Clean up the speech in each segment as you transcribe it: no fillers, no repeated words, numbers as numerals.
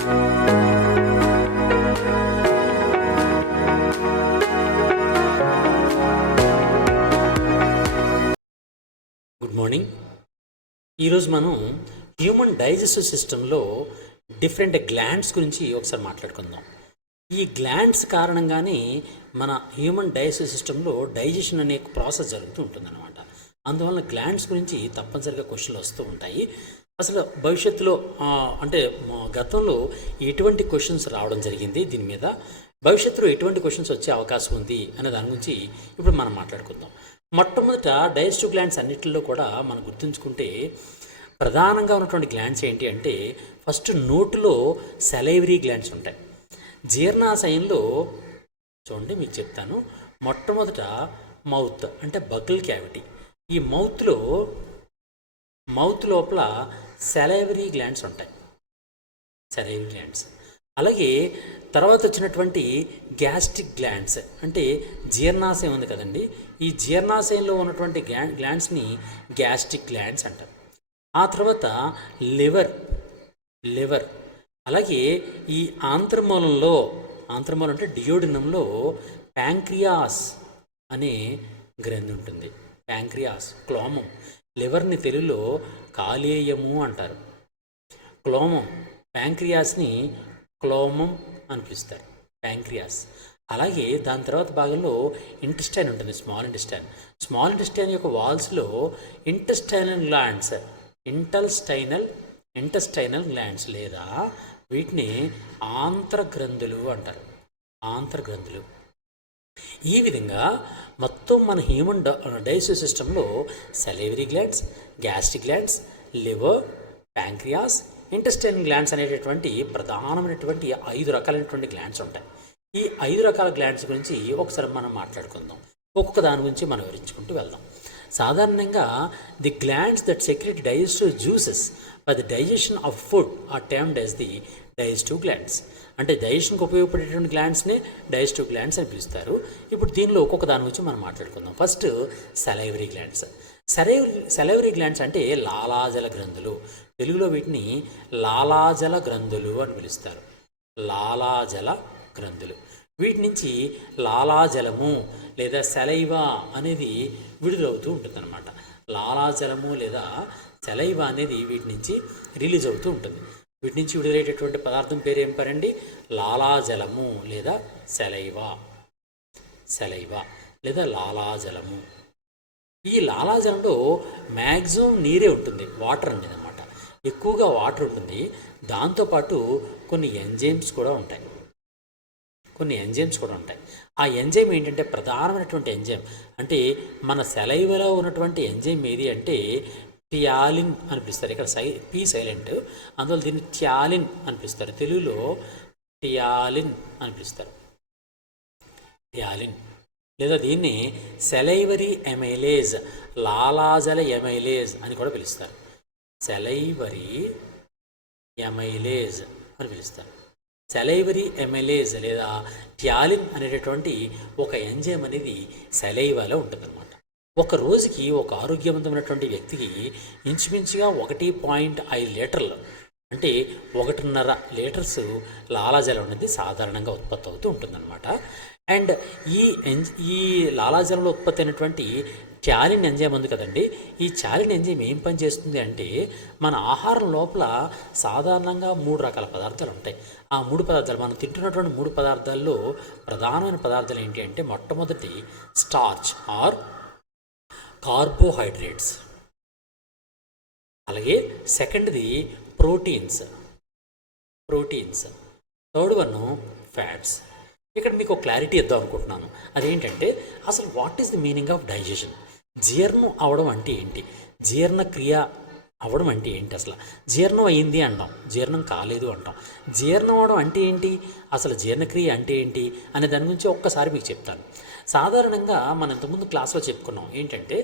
Good morning. ఈరోజు మనం human digestive సిస్టంలో డిఫరెంట్ గ్లాండ్స్ గురించి ఒకసారి మాట్లాడుకుందాం. ఈ గ్లాండ్స్ కారణంగానే మన హ్యూమన్ డైజెస్టివ్ సిస్టంలో డైజెషన్ అనే ప్రాసెస్ జరుగుతూ ఉంటుందన్నమాట. అందువల్ల గ్లాండ్స్ గురించి తప్పనిసరిగా క్వశ్చన్లు వస్తూ ఉంటాయి. అసలు భవిష్యత్తులో అంటే గతంలో ఎటువంటి క్వశ్చన్స్ రావడం జరిగింది, దీని మీద భవిష్యత్తులో ఎటువంటి క్వశ్చన్స్ వచ్చే అవకాశం ఉంది అనే దాని గురించి ఇప్పుడు మనం మాట్లాడుకుందాం. మొట్టమొదట డైజెస్టివ్ గ్లాండ్స్ అన్నిటిలో కూడా మనం గుర్తుంచుకుంటే ప్రధానంగా ఉన్నటువంటి గ్లాండ్స్ ఏంటి అంటే, ఫస్ట్ నోటులో సెలైవరీ గ్లాండ్స్ ఉంటాయి. జీర్ణాశయంలో చూడండి మీకు చెప్తాను. మొట్టమొదట మౌత్ అంటే బకల్ క్యావిటీ. ఈ మౌత్ లోపల సెలైవరీ గ్లాండ్స్ ఉంటాయి, సెలైవరీ గ్లాండ్స్. అలాగే తర్వాత వచ్చినటువంటి గ్యాస్ట్రిక్ గ్లాండ్స్ అంటే జీర్ణాశయం ఉంది కదండి, ఈ జీర్ణాశయంలో ఉన్నటువంటి గ్లాండ్స్ని గ్యాస్ట్రిక్ గ్లాండ్స్ అంటారు. ఆ తర్వాత లివర్ అలాగే ఈ ఆంత్రమూలంలో అంటే డియోడినంలో ప్యాంక్రియాస్ అనే గ్రంథి ఉంటుంది. ప్యాంక్రియాస్, క్లోమం. లివర్ని తెలుగులో కాలేయము అంటారు, క్లోమం. ప్యాంక్రియాస్ని క్లోమం అని పిలుస్తారు, ప్యాంక్రియాస్. అలాగే దాని తర్వాత భాగంలో ఇంటెస్టైన్ ఉంటుంది, స్మాల్ ఇంటెస్టైన్ యొక్క వాల్స్లో ఇంటెస్టైనల్ గ్లాండ్స్ లేదా వీటిని ఆంత్రగ్రంథులు అంటారు, ఆంత్రగ్రంథులు. ఈ విధంగా మొత్తం మన హ్యూమన్ డైజెస్టివ్ సిస్టంలో salivary glands, gastric glands, liver, pancreas, intestine glands అనేటటువంటి ప్రధానమైనటువంటి 5 రకాలైనటువంటి గ్లాండ్స్ ఉంటాయి. ఈ 5 రకాల గ్లాండ్స్ గురించి ఒకసారి మనం మాట్లాడుకుందాం. ఒక్కొక్క దాని గురించి మనం వివరించుకుంటూ వెళ్దాం. సాధారణంగా the glands that secrete digestive juices for the digestion of food are termed as the digestive glands. అంటే డైజెషన్కి ఉపయోగపడేటువంటి గ్లాండ్స్ని డైజెస్టివ్ గ్లాండ్స్ అని పిలుస్తారు. ఇప్పుడు దీనిలో ఒక్కొక్క దాని గురించి మనం మాట్లాడుకుందాం. First salivary glands. Salivary glands అంటే లాలాజల గ్రంథులు. తెలుగులో వీటిని లాలాజల గ్రంథులు అని పిలుస్తారు, లాలాజల గ్రంథులు. వీటి నుంచి లాలాజలము లేదా సెలైవా అనేది విడుదలవుతూ ఉంటుందన్నమాట. లాలాజలము లేదా సెలైవా అనేది వీటి నుంచి రిలీజ్ అవుతూ ఉంటుంది. వీటి నుంచి విడుదలయ్యేటటువంటి పదార్థం పేరు ఏం పేరండి? లాలాజలము లేదా సెలైవా లేదా లాలాజలము. ఈ లాలాజలంలో మ్యాక్సిమం నీరే ఉంటుంది, వాటర్ అనేది అనమాట. ఎక్కువగా వాటర్ ఉంటుంది. దాంతోపాటు కొన్ని ఎంజైమ్స్ కూడా ఉంటాయి. ఆ ఎంజైమ్ ఏంటంటే ప్రధానమైనటువంటి ఎంజైమ్ అంటే మన సెలైవలో ఉన్నటువంటి ఎంజైమ్ ఏది అంటే టియాలిన్ అనిపిస్తారు. ఇక్కడ పి సైలెంట్, అందువల్ల దీన్ని టియాలిన్ అనిపిస్తారు. తెలుగులో టియాలిన్ అనిపిస్తారు, టియాలిన్. లేదా దీన్ని సెలైవరీ ఎమైలేజ్, లాలాజల ఎమైలేజ్ అని కూడా పిలుస్తారు. సెలైవరీ ఎమైలేజ్ అని పిలుస్తారు. సెలైవరీ ఎమైలేజ్ లేదా టియాలిన్ అనేటటువంటి ఒక ఎంజైమ్ అనేది సెలైవాలో ఉంటుందన్నమాట. ఒక రోజుకి ఒక ఆరోగ్యవంతమైనటువంటి వ్యక్తికి ఇంచుమించుగా 1.5 లీటర్లు అంటే 1.5 లీటర్స్ లాలాజలం అనేది సాధారణంగా ఉత్పత్తి అవుతూ ఉంటుందన్నమాట. అండ్ ఈ లాలాజలంలో ఉత్పత్తి అయినటువంటి టియాలిన్ ఎంజైమ్ ఉంది కదండి, ఈ టియాలిన్ ఎంజైమ్ ఏం పని చేస్తుంది అంటే మన ఆహారం లోపల సాధారణంగా 3 రకాల పదార్థాలు ఉంటాయి. ఆ 3 పదార్థాలు మనం తింటున్నటువంటి 3 పదార్థాల్లో ప్రధానమైన పదార్థాలు ఏంటి అంటే మొట్టమొదటి స్టార్చ్ ఆర్ కార్బోహైడ్రేట్స్, అలాగే సెకండ్ది ప్రోటీన్స్, థర్డ్ వన్ ఫ్యాట్స్. ఇక్కడ మీకు క్లారిటీ ఇద్దాం అనుకుంటున్నాను. అదేంటంటే అసలు what is the meaning of digestion? జీర్ణం అవడం అంటే ఏంటి? జీర్ణక్రియ అవ్వడం అంటే ఏంటి? అసలు జీర్ణం అయింది అంటాం, జీర్ణం కాలేదు అంటాం. జీర్ణం అవడం అంటే ఏంటి, అసలు జీర్ణక్రియ అంటే ఏంటి అనే దాని గురించి ఒక్కసారి మీకు చెప్తాను. సాధారణంగా మనం ఇంతకుముందు క్లాస్లో చెప్పుకున్నాం ఏంటంటే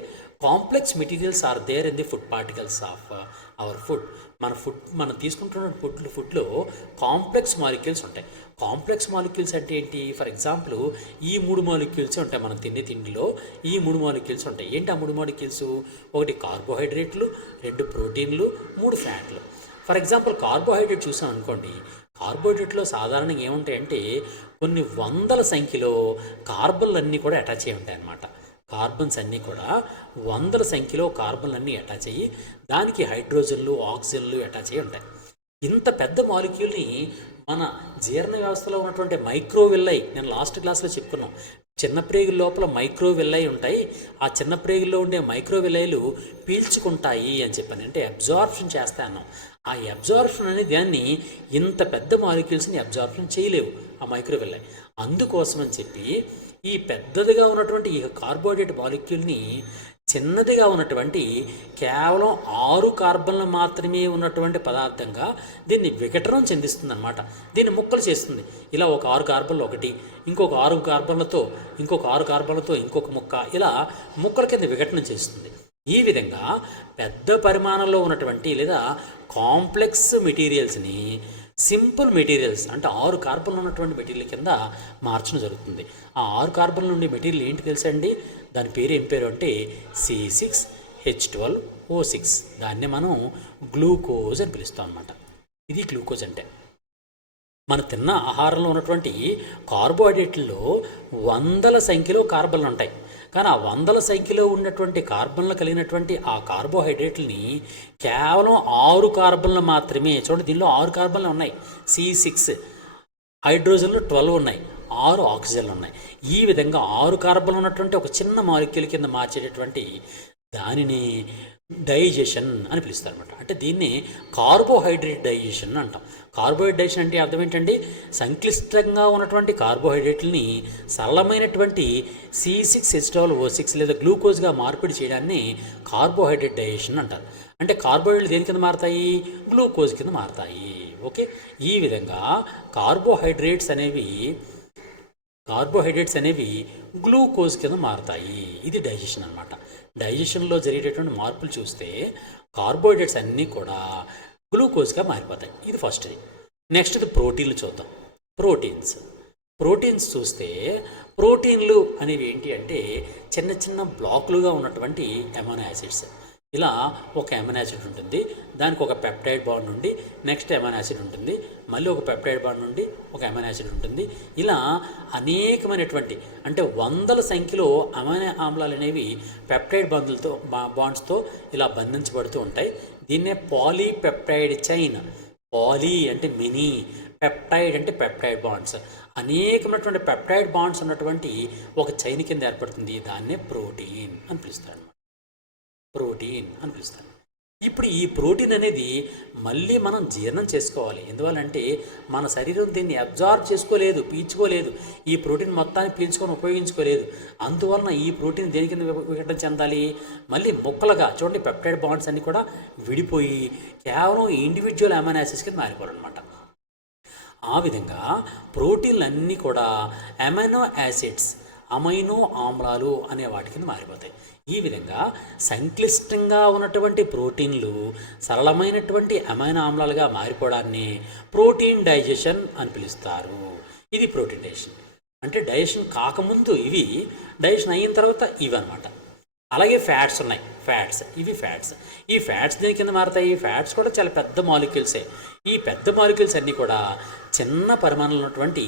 complex materials are there in the food particles of our food. మనం తీసుకుంటున్న ఫుడ్లో కాంప్లెక్స్ మాలిక్యూల్స్ ఉంటాయి. కాంప్లెక్స్ మాలిక్యూల్స్ అంటే ఏంటి? ఫర్ ఎగ్జాంపుల్ ఈ 3 మాలిక్యూల్స్ ఉంటాయి మనం తినే తిండిలో. ఈ 3 మాలిక్యూల్స్ ఉంటాయి. ఏంటి ఆ 3 మాలిక్యూల్స్? ఒకటి కార్బోహైడ్రేట్లు, 2 ప్రోటీన్లు, 3 ఫ్యాట్లు. ఫర్ ఎగ్జాంపుల్ కార్బోహైడ్రేట్ చూసాం అనుకోండి, కార్బోహైడ్రేట్లో సాధారణంగా ఏముంటాయంటే కొన్ని వందల సంఖ్యలో కార్బన్లు అన్నీ కూడా అటాచ్ అయి ఉంటాయి అన్నమాట. కార్బన్స్ అన్నీ కూడా వందల సంఖ్యలో కార్బన్లు అన్నీ అటాచ్ అయ్యి దానికి హైడ్రోజన్లు ఆక్సిజన్లు అటాచ్ అయ్యి ఉంటాయి. ఇంత పెద్ద మాలిక్యూల్ని మన జీర్ణ వ్యవస్థలో ఉన్నటువంటి మైక్రోవిల్లై, నేను లాస్ట్ క్లాస్లో చెప్పుకున్నాం, చిన్న ప్రేగుల లోపల మైక్రోవిల్లై ఉంటాయి. ఆ చిన్న ప్రేగుల్లో ఉండే మైక్రోవిల్లైలు పీల్చుకుంటాయి అని చెప్పాను, అంటే అబ్జార్ప్షన్ చేస్తాయి అన్నాం. ఆ అబ్జార్ప్షన్ అనే దాన్ని ఇంత పెద్ద మాలిక్యూల్స్ని అబ్జార్ప్షన్ చేయలేవు ఆ మైక్రోవిల్లై. అందుకోసం అని చెప్పి ఈ పెద్దదిగా ఉన్నటువంటి ఈ కార్బోహైడ్రేట్ మాలిక్యూల్ని చిన్నదిగా ఉన్నటువంటి కేవలం 6 కార్బన్లు మాత్రమే ఉన్నటువంటి పదార్థంగా దీన్ని విఘటనం చెందిస్తుంది అనమాట. దీన్ని ముక్కలు చేస్తుంది. ఇలా ఒక 6 కార్బన్లు ఒకటి, ఇంకొక 6 కార్బన్లతో ఇంకొక 6 కార్బన్లతో ఇంకొక ముక్క, ఇలా ముక్కల కింద విఘటనం చేస్తుంది. ఈ విధంగా పెద్ద పరిమాణంలో ఉన్నటువంటి లేదా కాంప్లెక్స్ మెటీరియల్స్ని సింపుల్ మెటీరియల్స్ అంటే 6 కార్బన్లు ఉన్నటువంటి మెటీరియల్ కింద మార్చడం జరుగుతుంది. ఆ 6 కార్బన్లు ఉండే మెటీరియల్ ఏంటి తెలుసా అండి? దాని పేరు ఏం పేరు అంటే C6H12O6. దాన్నే మనం గ్లూకోజ్ అని పిలుస్తాం అన్నమాట. ఇది గ్లూకోజ్ అంటే. మన తిన్న ఆహారంలో ఉన్నటువంటి కార్బోహైడ్రేట్లలో వందల సంఖ్యలో కార్బన్లు ఉంటాయి. కానీ ఆ వందల సంఖ్యలో ఉన్నటువంటి కార్బన్లు కలిగినటువంటి ఆ కార్బోహైడ్రేట్లని కేవలం 6 కార్బన్లు మాత్రమే, చూడండి దీనిలో 6 కార్బన్లు ఉన్నాయి, C6, హైడ్రోజన్లు 12 ఉన్నాయి, 6 ఆక్సిజన్లు ఉన్నాయి. ఈ విధంగా 6 కార్బన్లు ఉన్నటువంటి ఒక చిన్న మాలిక్యూల్ కింద మార్చేటటువంటి దానిని డైజెషన్ అని పిలుస్తారు అనమాట. అంటే దీన్ని కార్బోహైడ్రేట్ డైజెషన్ అంటాం. కార్బోహైడ్రేట్ డైజెషన్ అంటే అర్థం ఏంటండి? సంక్లిష్టంగా ఉన్నటువంటి కార్బోహైడ్రేట్లని సరళమైనటువంటి C6H12O6 లేదా గ్లూకోజ్గా మార్పిడి చేయడాన్ని కార్బోహైడ్రేట్ డైజెషన్ అంటారు. అంటే కార్బోహైడ్రేట్లు దేని కింద మారుతాయి? గ్లూకోజ్ కింద మారుతాయి. ఓకే, ఈ విధంగా కార్బోహైడ్రేట్స్ అనేవి గ్లూకోజ్ కింద మారుతాయి. ఇది డైజెషన్ అనమాట. డైజెషన్లో జరిగేటటువంటి మార్పులు చూస్తే కార్బోహైడ్రేట్స్ అన్నీ కూడా గ్లూకోజ్గా మారిపోతాయి. ఇది ఫస్ట్ది. నెక్స్ట్ది ప్రోటీన్లు చూద్దాం. ప్రోటీన్స్ చూస్తే ప్రోటీన్లు అనేవి ఏంటి అంటే చిన్న చిన్న బ్లాకులుగా ఉన్నటువంటి అమైనో యాసిడ్స్. ఇలా ఒక అమైనో యాసిడ్ ఉంటుంది, దానికి ఒక పెప్టైడ్ బాండ్ నుండి నెక్స్ట్ అమైనో యాసిడ్ ఉంటుంది, మళ్ళీ ఒక పెప్టైడ్ బాండ్ నుండి ఒక అమైనో యాసిడ్ ఉంటుంది. ఇలా అనేకమైనటువంటి అంటే వందల సంఖ్యలో అమైనో ఆమ్లాలు అనేవి పెప్టైడ్ బాండ్స్తో ఇలా బంధించబడుతూ ఉంటాయి. దీన్నే పాలీపెప్టైడ్ చైన్. పాలీ అంటే మెనీ, పెప్టైడ్ అంటే పెప్టైడ్ బాండ్స్, అనేకమైనటువంటి పెప్టైడ్ బాండ్స్ ఉన్నటువంటి ఒక చైన్ కింద ఏర్పడుతుంది. దాన్నే ప్రోటీన్ అని పిలుస్తారు. ఇప్పుడు ఈ ప్రోటీన్ అనేది మళ్ళీ మనం జీర్ణం చేసుకోవాలి. ఎందువల్లంటే మన శరీరం దీన్ని అబ్జార్బ్ చేసుకోలేదు, పీల్చుకోలేదు. ఈ ప్రోటీన్ మొత్తాన్ని పీల్చుకొని ఉపయోగించుకోలేదు. అందువలన ఈ ప్రోటీన్ దేని కింద విఘటన చెందాలి? మళ్ళీ ముక్కలుగా, చూడండి పెప్టైడ్ బాండ్స్ అన్నీ కూడా విడిపోయి కేవలం ఇండివిజువల్ అమైనో యాసిడ్స్ కింద మారిపోవాలన్నమాట. ఆ విధంగా ప్రోటీన్లన్నీ కూడా అమైనో యాసిడ్స్, అమైనో ఆమ్లాలు అనే వాటి కింద మారిపోతాయి. ఈ విధంగా సంక్లిష్టంగా ఉన్నటువంటి ప్రోటీన్లు సరళమైనటువంటి అమైనో ఆమ్లాలుగా మారిపోవడాన్ని ప్రోటీన్ డైజెషన్ అని పిలుస్తారు. ఇది ప్రోటీన్ డైజెషన్. అంటే డైజెషన్ కాకముందు ఇవి, డైజెషన్ అయిన తర్వాత ఇవి అనమాట. అలాగే ఫ్యాట్స్ ఉన్నాయి. ఇవి ఫ్యాట్స్. ఈ ఫ్యాట్స్ దేని కింద మారుతాయి? ఫ్యాట్స్ కూడా చాలా పెద్ద మాలిక్యూల్సే. ఈ పెద్ద మాలిక్యూల్స్ అన్నీ కూడా చిన్న పరిమాణంలో ఉన్నటువంటి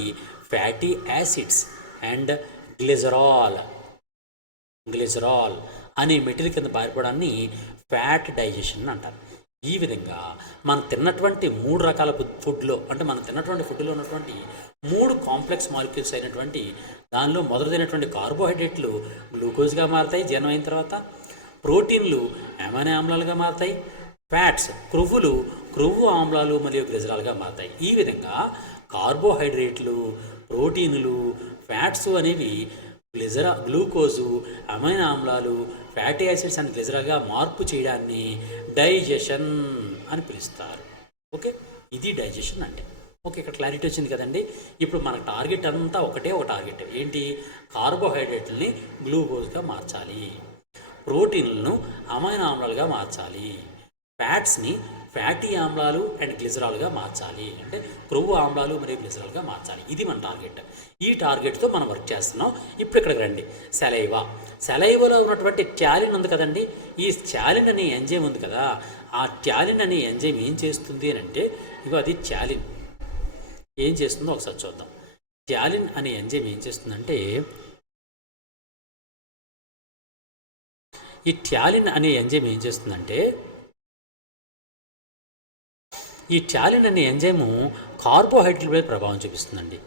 ఫ్యాటీ యాసిడ్స్ అండ్ గ్లిజరాల్ అనే మెటీరియల్ కింద మారిపోవడాన్ని ఫ్యాట్ డైజెషన్ అంటారు. ఈ విధంగా మనం తిన్నటువంటి 3 రకాల ఫుడ్లో, అంటే మనం తిన్నటువంటి ఫుడ్లో ఉన్నటువంటి 3 కాంప్లెక్స్ మాలిక్యూల్స్ అయినటువంటి దానిలో మొదటిదైనటువంటి కార్బోహైడ్రేట్లు గ్లూకోజ్గా మారుతాయి జీర్ణం అయిన తర్వాత, ప్రోటీన్లు అమైనో ఆమ్లాలుగా మారుతాయి, ఫ్యాట్స్ క్రొవ్వు ఆమ్లాలు మరియు గ్లిజరాల్గా మారుతాయి. ఈ విధంగా కార్బోహైడ్రేట్లు, ప్రోటీన్లు, ఫ్యాట్స్ అనేవి గ్లూకోజు, అమైనో ఆమ్లాలు, ఫ్యాటీ యాసిడ్స్ అండ్ గ్లిజరాల్గా మార్పు చేయడాన్ని డైజెషన్ అని పిలుస్తారు. ఓకే, ఇది డైజెషన్ అంటే. ఓకే, ఇక్కడ క్లారిటీ వచ్చింది కదండి. ఇప్పుడు మన టార్గెట్ అంతా ఒక టార్గెట్ ఏంటి? కార్బోహైడ్రేట్లని గ్లూకోజ్గా మార్చాలి, ప్రోటీన్లను అమైనో ఆమ్లాలుగా మార్చాలి, ఫ్యాట్స్ని ఫ్యాటీ ఆమ్లాలు అండ్ గ్లిజరాల్గా మార్చాలి, అంటే క్రొవ్వు ఆమ్లాలు మరియు గ్లిజరాల్గా మార్చాలి. ఇది మన టార్గెట్. ఈ టార్గెట్తో మనం వర్క్ చేస్తున్నాం. ఇప్పుడు ఇక్కడికి రండి. సెలైవాలో ఉన్నటువంటి ట్యాలిన్ ఉంది కదండి. ఈ ట్యాలిన్ అనే ఎంజైమ్ ఉంది కదా, ఆ ట్యాలిన్ అనే ఎంజైమ్ ఏం చేస్తుంది అని అంటే, ఇగో అది ట్యాలిన్. ఏం చేస్తుందో ఒకసారి చూద్దాం. ట్యాలిన్ అనే ఎంజైమ్ ఏం చేస్తుందంటే, ఈ ట్యాలిన్ అనే ఎంజైమ్ ఏం చేస్తుందంటే ఈ ట్యాలిన్ అనే ఎంజైము కార్బోహైడ్రేట్లపై ప్రభావం చూపిస్తుందండి.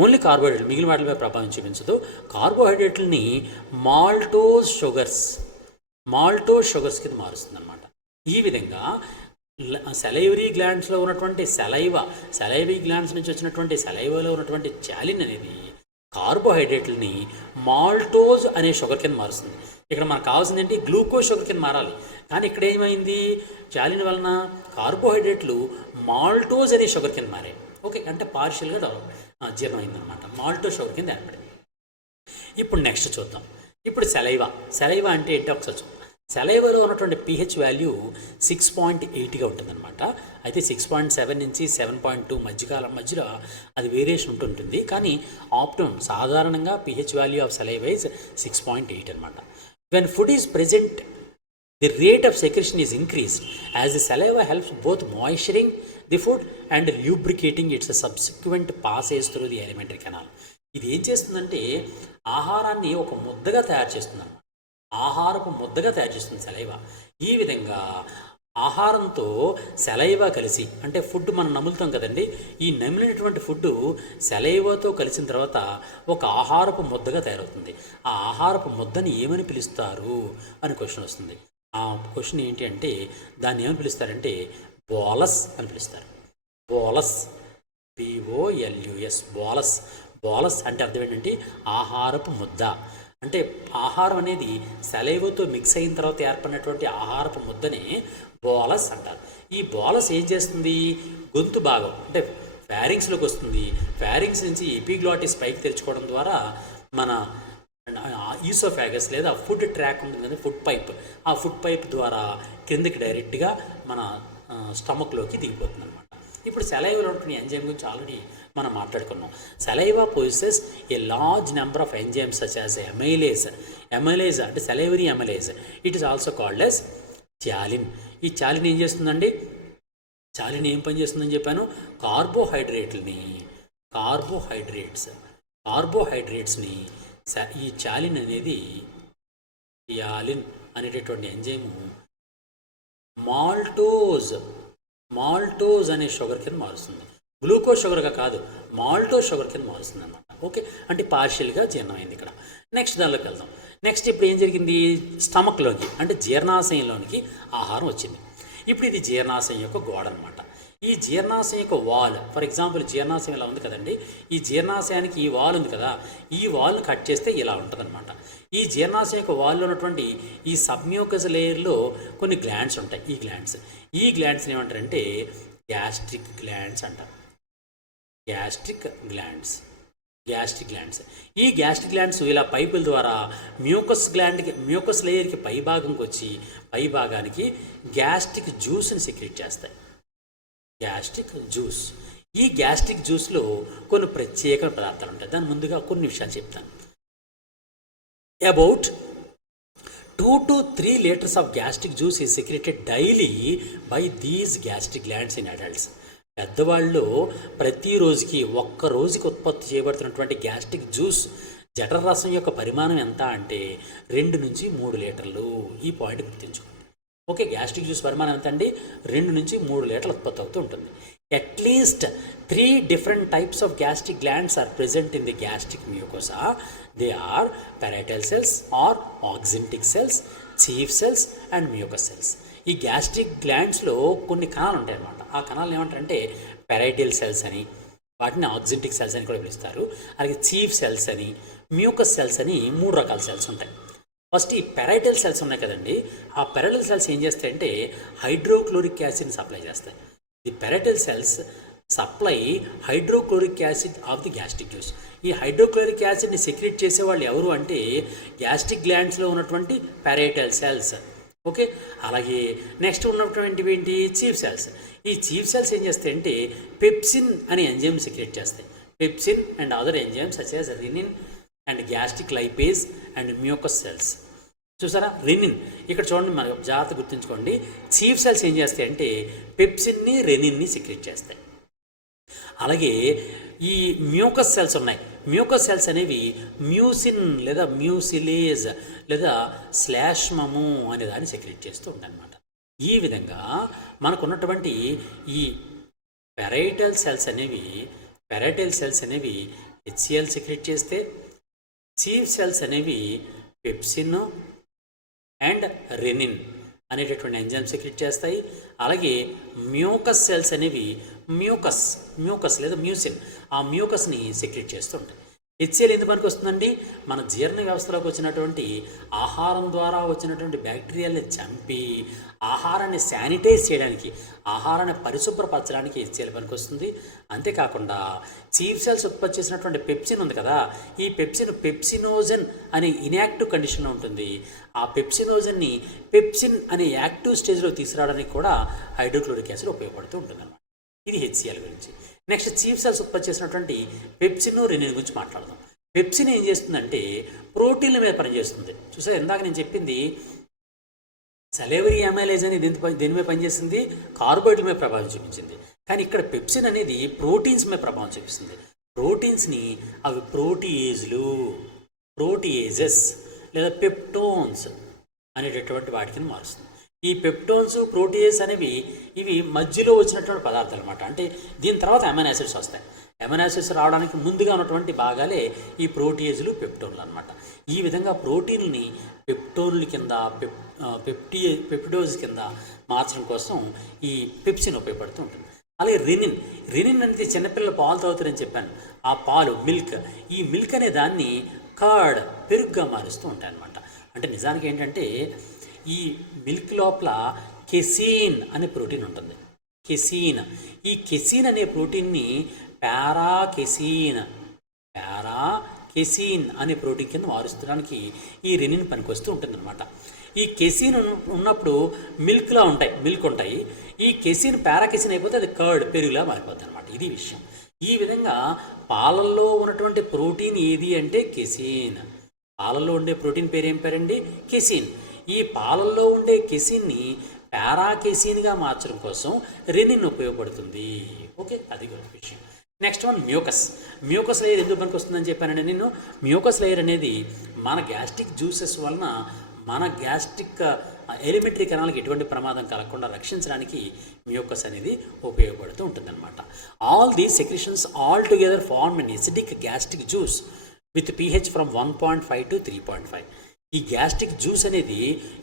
ఓన్లీ కార్బోహైడ్రేట్, మిగిలిన వాటిపై ప్రభావం చూపించదు. కార్బోహైడ్రేట్లని మాల్టోజ్ షుగర్స్ కింద మారుస్తుంది అనమాట. ఈ విధంగా సెలైవరీ గ్లాండ్స్లో ఉన్నటువంటి సెలైవరీ గ్లాండ్స్ నుంచి వచ్చినటువంటి సెలైవాలో ఉన్నటువంటి ట్యాలిన్ అనేది కార్బోహైడ్రేట్లని మాల్టోజ్ అనే షుగర్ కింద మారుస్తుంది. ఇక్కడ మనకు కావాల్సింది ఏంటి, గ్లూకోజ్ షుగర్ కింద మారాలి. కానీ ఇక్కడ ఏమైంది, ట్యాలిన్ వలన కార్బోహైడ్రేట్లు మాల్టోజ్ అనే షుగర్ కింద మారాయి. ఓకే, అంటే పార్షియల్గా జీర్ణమైందనమాట, మాల్టోజ్ షుగర్ కింద ఏర్పడింది. ఇప్పుడు నెక్స్ట్ చూద్దాం. ఇప్పుడు సెలైవా అంటే ఏంటో ఒకసారి చూద్దాం. సెలైవాలో ఉన్నటువంటి pH వాల్యూ 6.8గా ఉంటుందన్నమాట. అయితే 6.7 నుంచి 7.2 మధ్యలో అది వేరియేషన్ ఉంటుంటుంది. కానీ ఆప్టిమమ్ సాధారణంగా pH value of saliva is 6.8 అనమాట. When food is present, the rate of secretion is increased as the saliva helps both moisturizing the food and lubricating its subsequent passage through the alimentary canal. ఇది ఏం చేస్తుందంటే ఆహారాన్ని ఒక ముద్దగా తయారు చేస్తుంది అన్నమాట. ఆహారపు ముద్దగా తయారు చేస్తుంది సెలైవా. ఈ విధంగా ఆహారంతో సెలైవా కలిసి, అంటే ఫుడ్ మనం నములుతాం కదండి, ఈ నమిలినటువంటి ఫుడ్ సెలైవాతో కలిసిన తర్వాత ఒక ఆహారపు ముద్దగా తయారవుతుంది. ఆ ఆహారపు ముద్దని ఏమని పిలుస్తారు అని క్వశ్చన్ వస్తుంది. ఆ క్వశ్చన్ ఏంటి అంటే, దాన్ని ఏమని పిలుస్తారంటే బోలస్ అని పిలుస్తారు. బోలస్, BOLUS, బోలస్ అంటే అర్థం ఏంటంటే ఆహారపు ముద్ద. అంటే ఆహారం అనేది సెలైవాతో మిక్స్ అయిన తర్వాత ఏర్పడినటువంటి ఆహారపు ముద్దని బోలస్ అంటారు. ఈ బోలస్ ఏం చేస్తుంది, గొంతు భాగం అంటే ఫ్యారింగ్స్లోకి వస్తుంది. ఫ్యారింగ్స్ నుంచి ఎపిగ్లాటిస్ పైకి తెరుచుకోవడం ద్వారా మన ఈసోఫాగస్ లేదా ఫుడ్ ట్రాక్ ఉంటుంది కదా, ఆ ఫుడ్ పైప్ ద్వారా కిందకి డైరెక్ట్గా మన స్టమక్లోకి దిగిపోతుంది అనమాట. ఇప్పుడు సెలైవాలో ఉంటున్న ఎంజైమ్ గురించి ఆల్రెడీ మనం మాట్లాడుకున్నాం. Saliva possesses a large number of enzymes such as amylase అంటే salivary amylase. It is also called as ptyalin. ఈ ట్యాలిన్ ఏం చేస్తుందండి, ట్యాలిన్ ఏం పని చేస్తుందని చెప్పాను, కార్బోహైడ్రేట్స్ని ఈ ట్యాలిన్ అనేటటువంటి ఎంజైము మాల్టోజ్ అనే షుగర్ కింద మారుస్తుంది. గ్లూకోజ్ షుగర్గా కాదు, మాల్టోజ్ షుగర్ కింద మారుస్తుంది అన్నమాట. ఓకే, అంటే పార్షియల్గా జీర్ణమైంది ఇక్కడ. నెక్స్ట్ దానిలోకి వెళ్దాం. నెక్స్ట్ ఇప్పుడు ఏం జరిగింది, స్టమక్లోకి అంటే జీర్ణాశయంలోనికి ఆహారం వచ్చింది. ఇప్పుడు ఇది జీర్ణాశయం యొక్క గోడ అనమాట. ఈ జీర్ణాశయం యొక్క వాల్, ఫర్ ఎగ్జాంపుల్ జీర్ణాశయం ఇలా ఉంది కదండి, ఈ జీర్ణాశయానికి ఈ వాల్ ఉంది కదా, ఈ వాల్ కట్ చేస్తే ఇలా ఉంటుంది అనమాట. ఈ జీర్ణాశయం యొక్క వాల్లో ఉన్నటువంటి ఈ సబ్మ్యూకస్ లేయర్లో కొన్ని గ్లాండ్స్ ఉంటాయి. ఈ గ్లాండ్స్ని ఏమంటారంటే గ్యాస్ట్రిక్ గ్లాండ్స్ అంటారు. Gastric glands. ఈ గ్యాస్ట్రిక్ గ్లాండ్స్ ఇలా పైపుల ద్వారా మ్యూకస్ లేయర్కి పైభాగంకి వచ్చి పైభాగానికి గ్యాస్ట్రిక్ జ్యూస్ని సెక్రెట్ చేస్తాయి. Gastric juice. ఈ గ్యాస్ట్రిక్ జ్యూస్లో కొన్ని ప్రత్యేక పదార్థాలు ఉంటాయి. దాని ముందుగా కొన్ని విషయాలు చెప్తాను. About 2 to 3 liters of gastric juice is secreted daily by these gastric glands in adults. పెద్దవాళ్ళు ప్రతిరోజుకి రోజుకి ఉత్పత్తి చేయబడుతున్నటువంటి గ్యాస్ట్రిక్ జ్యూస్ జఠరరసం యొక్క పరిమాణం ఎంత అంటే 2 నుంచి 3 లీటర్లు. ఈ పాయింట్ గుర్తుంచుకోండి. ఓకే, గ్యాస్ట్రిక్ జ్యూస్ పరిమాణం ఎంత అండి, 2 నుంచి 3 లీటర్లు ఉత్పత్తి అవుతూ ఉంటుంది. At least 3 different types of gastric glands are present in the gastric mucosa. They are parietal cells or oxyntic cells, chief cells and mucous cells. ఈ గ్యాస్ట్రిక్ గ్లాండ్స్లో కొన్ని కణాలు ఉంటాయి అన్నమాట. ఆ కణాలు ఏమంటారంటే పెరైటల్ సెల్స్ అని, వాటిని ఆక్సింటిక్ సెల్స్ అని కూడా పిలుస్తారు. అలాగే చీఫ్ సెల్స్ అని, మ్యూకస్ సెల్స్ అని 3 రకాల సెల్స్ ఉంటాయి. ఫస్ట్ ఈ పెరైటల్ సెల్స్ ఉన్నాయి కదండి, ఆ పెరైటల్ సెల్స్ ఏం చేస్తాయంటే హైడ్రోక్లోరిక్ యాసిడ్ని సప్లై చేస్తాయి. The parietal cells supply hydrochloric acid of the gastric juice. ఈ హైడ్రోక్లోరిక్ యాసిడ్ని సెక్రెట్ చేసేవాళ్ళు ఎవరు అంటే గ్యాస్ట్రిక్ గ్లాండ్స్లో ఉన్నటువంటి పెరైటల్ సెల్స్. ఓకే, అలాగే నెక్స్ట్ ఉన్నటువంటి ఏంటి, చీఫ్ సెల్స్. ఈ చీఫ్ సెల్స్ ఏం చేస్తాయంటే పెప్సిన్ అనే ఎంజైమ్ సెక్రెట్ చేస్తాయి. Pepsin and other enzymes such as rennin and gastric lipase and mucus cells. చూసారా, రెనిన్ ఇక్కడ చూడండి, మన జాగ్రత్త గుర్తుంచుకోండి. చీఫ్ సెల్స్ ఏం చేస్తాయంటే పెప్సిన్ని రెనిన్ని సెక్రెట్ చేస్తాయి. అలాగే ఈ మ్యూకస్ సెల్స్ ఉన్నాయి. మ్యూకస్ సెల్స్ అనేవి మ్యూసిన్ లేదా మ్యూసిలేజ్ లేదా శ్లేష్మము అనే దాన్ని సెక్రెట్ చేస్తూ ఉంటాయన్నమాట. ఈ విధంగా మనకున్నటువంటి ఈ పెరైటల్ సెల్స్ అనేవి హెచ్సిఎల్ సెక్రెట్ చేస్తే, చీఫ్ సెల్స్ అనేవి పెప్సిన్ అండ్ రెనిన్ అనేటటువంటి ఎంజైమ్ సెక్రెట్ చేస్తాయి. అలాగే మ్యూకస్ సెల్స్ అనేవి మ్యూకస్ లేదా మ్యూసిన్ ఆ మ్యూకస్ని సెక్రెట్ చేస్తూ ఉంటాయి. హెచ్సిఎల్ ఎందుకు పనికి వస్తుందండి? మన జీర్ణ వ్యవస్థలోకి వచ్చినటువంటి ఆహారం ద్వారా వచ్చినటువంటి బ్యాక్టీరియాలని చంపి ఆహారాన్ని శానిటైజ్ చేయడానికి, ఆహారాన్ని పరిశుభ్రపరచడానికి హెచ్సిఎల్ పనికి వస్తుంది. అంతేకాకుండా చీఫ్ సెల్స్ ఉత్పత్తి చేసినటువంటి పెప్సిన్ ఉంది కదా, ఈ పెప్సినోజన్ అనే ఇన్యాక్టివ్ కండిషన్లో ఉంటుంది. ఆ పెప్సినోజన్ని పెప్సిన్ అనే యాక్టివ్ స్టేజ్లో తీసుకురావడానికి కూడా హైడ్రోక్లోరిక్ యాసిడ్ ఉపయోగపడుతూ ఉంటుంది అన్నమాట. ఇది హెచ్సిఎల్ గురించి. నెక్స్ట్ చీఫ్ సెల్స్ ఉత్పత్తి చేసినటువంటి పెప్సిన్, రెనిన్ గురించి మాట్లాడదాం. పెప్సిన్ ఏం చేస్తుందంటే ప్రోటీన్ల మీద పనిచేస్తుంది. చూసారు, ఇందాక నేను చెప్పింది సలేవరీ అమైలేజ్ అని దేని మీద పనిచేసింది? కార్బోహైడ్రేట్ మీద ప్రభావం చూపించింది. కానీ ఇక్కడ పెప్సిన్ అనేది ప్రోటీన్స్ మీద ప్రభావం చూపిస్తుంది. ప్రోటీన్స్ని అవి ప్రోటీయేజెస్ లేదా పెప్టోన్స్ అనేటటువంటి వాటికి మారుస్తుంది. ఈ పెప్టోన్స్, ప్రోటీయేస్ అనేవి ఇవి మధ్యలో వచ్చినటువంటి పదార్థాలు అనమాట. అంటే దీని తర్వాత అమైనో యాసిడ్స్ వస్తాయి. అమైనో యాసిడ్స్ రావడానికి ముందుగా ఉన్నటువంటి భాగాలే ఈ ప్రోటీయేజ్లు, పెప్టోన్లు అనమాట. ఈ విధంగా ప్రోటీన్ని పెప్టోన్ల కింద పెప్టిడోజ్ కింద మార్చడం కోసం ఈ పెప్సిన్ ఉపయోగపడుతూ ఉంటుంది. అలాగే రెనిన్ అనేది చిన్నపిల్లలు పాలు తాగుతారని చెప్పాను. ఆ పాలు ఈ మిల్క్ అనే దాన్ని కర్డ్, పెరుగుగా మారుస్తూ ఉంటాయి అన్నమాట. అంటే నిజానికి ఏంటంటే ఈ మిల్క్ లోపల కెసీన్ అనే ప్రోటీన్ ఉంటుంది. ఈ కెసీన్ అనే ప్రోటీన్ని పారాకెసీన్ అనే ప్రోటీన్ కింద మారుస్తడానికి ఈ రెనిన్ పనికొస్తూ ఉంటుందన్నమాట. ఈ కెసీన్ ఉన్నప్పుడు మిల్క్ ఉంటాయి. ఈ కెసీన్ పారాకెసీన్ అయిపోతే అది కర్డ్, పెరుగులా మారిపోతుంది అనమాట. ఇది విషయం. ఈ విధంగా పాలల్లో ఉన్నటువంటి ప్రోటీన్ ఏది అంటే కెసీన్. పాలల్లో ఉండే ప్రోటీన్ పేరు ఏం పేరండి? కెసీన్. ఈ పాలల్లో ఉండే కెసిన్ని పారాకెసిన్గా మార్చడం కోసం రెనిన్ ఉపయోగపడుతుంది. ఓకే, అది కూడా విషయం. నెక్స్ట్ వన్ మ్యూకస్ లేయర్ ఎందుకు పనికి వస్తుందని చెప్పానండి నేను. మ్యూకస్ లేయర్ అనేది మన గ్యాస్ట్రిక్ జ్యూసెస్ వలన మన గ్యాస్ట్రిక్ ఎలిమెంటరీ కెనాల్కి ఎటువంటి ప్రమాదం కలగకుండా రక్షించడానికి మ్యూకస్ అనేది ఉపయోగపడుతూ ఉంటుందన్నమాట. All these secretions all together form an acidic gastric juice with pH from 1.5 to 3.5. ఈ గ్యాస్ట్రిక్ జ్యూస్ అనేది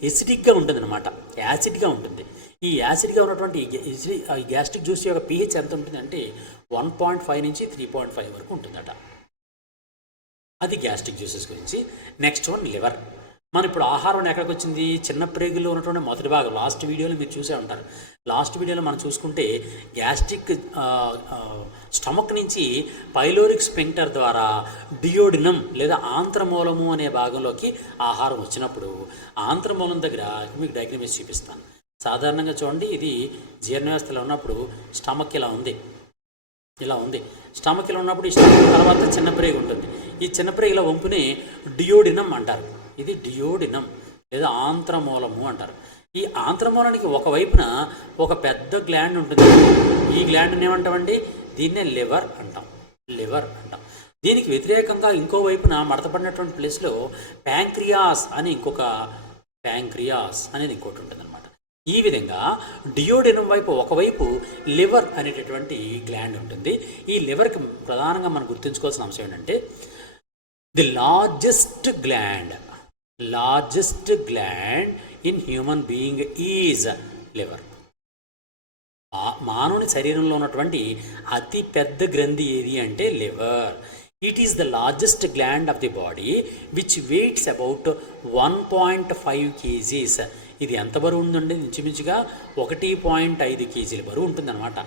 ఎసిడిక్గా ఉంటుంది అనమాట, యాసిడ్గా ఉంటుంది. ఈ యాసిడ్గా ఉన్నటువంటి ఈ గ్యాస్ట్రిక్ జ్యూస్ యొక్క pH ఎంత ఉంటుంది అంటే 1.5 నుంచి 3.5 వరకు ఉంటుందట. అది గ్యాస్ట్రిక్ జ్యూసెస్ గురించి. Next one liver. మనం ఇప్పుడు ఆహారం ఎక్కడికి వచ్చింది? చిన్న ప్రేగుల్లో ఉన్నటువంటి మొదటి భాగం. లాస్ట్ వీడియోలో మీరు చూసే ఉంటారు. లాస్ట్ వీడియోలో మనం చూసుకుంటే గ్యాస్ట్రిక్ స్టమక్ నుంచి పైలోరిక్ స్ఫింక్టర్ ద్వారా డియోడినం లేదా ఆంత్రమూలము అనే భాగంలోకి ఆహారం వచ్చినప్పుడు ఆంత్రమూలం దగ్గర మీకు డయాగ్రమ్ చూపిస్తాను. సాధారణంగా చూడండి, ఇది జీర్ణ వ్యవస్థలో ఉన్నప్పుడు స్టమక్ ఇలా ఉంది. స్టమక్ ఇలా ఉన్నప్పుడు ఈ స్టమక్ తర్వాత చిన్న ప్రేగు ఉంటుంది. ఈ చిన్న ప్రేగుల వంపుని డియోడినం అంటారు. ఇది డియోడినం లేదా ఆంత్రమూలము అంటారు. ఈ ఆంత్రమూలానికి ఒకవైపున ఒక పెద్ద గ్లాండ్ ఉంటుంది. ఈ గ్లాండ్ని ఏమంటామండి? దీన్నే లివర్ అంటాం. దీనికి వ్యతిరేకంగా ఇంకో వైపున మడతపడినటువంటి ప్లేస్లో ప్యాంక్రియాస్ అనేది ఇంకోటి ఉంటుంది అనమాట. ఈ విధంగా డియోడినం వైపు ఒకవైపు లివర్ అనేటటువంటి గ్లాండ్ ఉంటుంది. ఈ లివర్కి ప్రధానంగా మనం గుర్తుంచుకోవాల్సిన అంశం ఏంటంటే the largest gland in human being is liver. మానవుని శరీరంలో ఉన్నటువంటి అతి పెద్ద గ్రంథి ఏది అంటే liver. It is the largest gland of the body which weights about 1.5 kgs. ఇది ఎంత బరువు ఉందండి? ఇంచుమించుగా 1.5 kg బరువు ఉంటుందన్నమాట.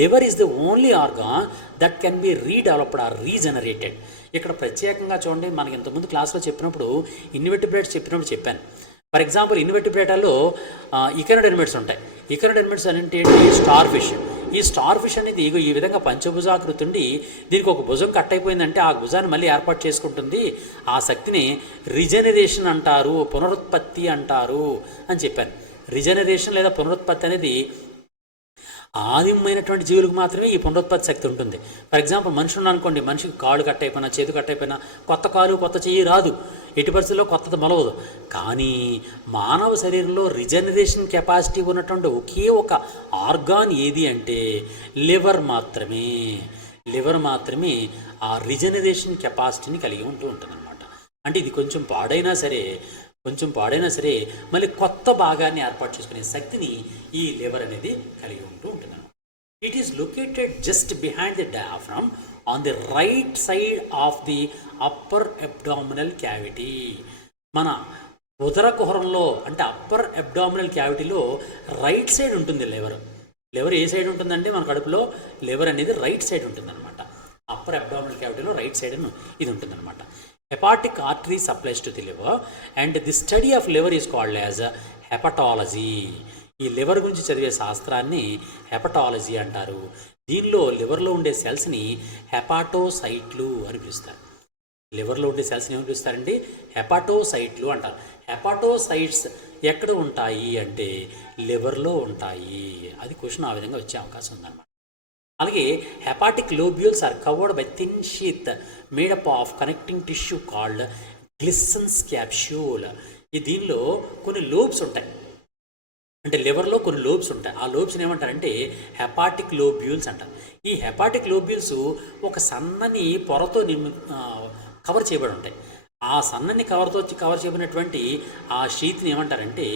Liver is the only organ that can be redeveloped or regenerated. ఇక్కడ ప్రత్యేకంగా చూడండి, మనకి ఇంతకుముందు క్లాస్లో చెప్పినప్పుడు ఇన్వెర్టిబ్రేట్స్ చెప్పాను. ఫర్ ఎగ్జాంపుల్ ఇన్వెర్టిబ్రేటాల్లో ఇకనోడెర్మిట్స్ ఉంటాయి. ఇకనోడెర్మిట్స్ అంటే ఏంటి? Star fish. ఈ స్టార్ ఫిష్ అనేది ఈ విధంగా పంచభుజాకృతి ఉండి దీనికి ఒక భుజం కట్ అయిపోయిందంటే ఆ భుజాన్ని మళ్ళీ ఏర్పాటు చేసుకుంటుంది. ఆ శక్తిని రిజనరేషన్ అంటారు, పునరుత్పత్తి అంటారు అని చెప్పాను. రిజనరేషన్ లేదా పునరుత్పత్తి అనేది ఆదిమైనటువంటి జీవులకు మాత్రమే ఈ పునరుత్పత్తి శక్తి ఉంటుంది. ఫర్ ఎగ్జాంపుల్ మనిషి ఉన్నానుకోండి, మనిషికి కాళ్ళు కట్ అయిపోయినా, చేతు కట్ అయిపోయినా కొత్త కాలు కొత్త చెయ్యి రాదు, ఎట్టి పరిస్థితుల్లో కొత్తది మొలవదు. కానీ మానవ శరీరంలో రిజనరేషన్ కెపాసిటీ ఉన్నటువంటి ఒకే ఒక ఆర్గాన్ ఏది అంటే లివర్ మాత్రమే. లివర్ మాత్రమే ఆ రిజనరేషన్ కెపాసిటీని కలిగి ఉంటుందన్నమాట. అంటే ఇది కొంచెం పాడైనా సరే మళ్ళీ కొత్త భాగాన్ని ఏర్పాటు చేసుకునే శక్తిని ఈ లివర్ అనేది కలిగి ఉంటుంది. It is located just behind the diaphragm on the right side of the upper abdominal cavity. మన ఉదర కుహరంలో అంటే అప్పర్ అబ్డామినల్ క్యావిటీలో రైట్ సైడ్ ఉంటుంది లివర్. లివర్ ఏ సైడ్ ఉంటుందంటే మన కడుపులో లివర్ అనేది రైట్ సైడ్ ఉంటుందన్నమాట. అప్పర్ అబ్డామినల్ క్యావిటీలో రైట్ సైడ్ ఇది ఉంటుందన్నమాట. Hepatic artery supplies to the liver and the study of liver is called as hepatology. ఈ లివర్ గురించి చదివే శాస్త్రాన్ని హెపటాలజీ అంటారు. దీనిలో లివర్లో ఉండే సెల్స్ని హెపాటోసైట్లు అని పిలుస్తారు. లివర్లో ఉండే సెల్స్ని ఏమని పిలుస్తారండి? హెపాటోసైట్లు అంటారు. హెపాటోసైట్స్ ఎక్కడ ఉంటాయి అంటే లివర్లో ఉంటాయి. అది క్వశ్చన్ ఆ విధంగా వచ్చే అవకాశం ఉందన్నమాట. అలాగే hepatic lobules are covered by thin sheath made up of connecting tissue called Glisson's capsule. ఈ దీనిలో కొన్ని లోబ్స్ ఉంటాయి, అంటే లివర్లో కొన్ని లోబ్స్ ఉంటాయి. ఆ లోబ్స్ని ఏమంటారంటే హెపాటిక్ లోబ్యూల్స్ అంటారు. ఈ హెపాటిక్ లోబ్యూల్స్ ఒక సన్నని పొరతో కవర్ చేయబడి ఉంటాయి. ఆ సన్నని కవర్ చేయబడినటువంటి ఆ షీత్ని ఏమంటారంటే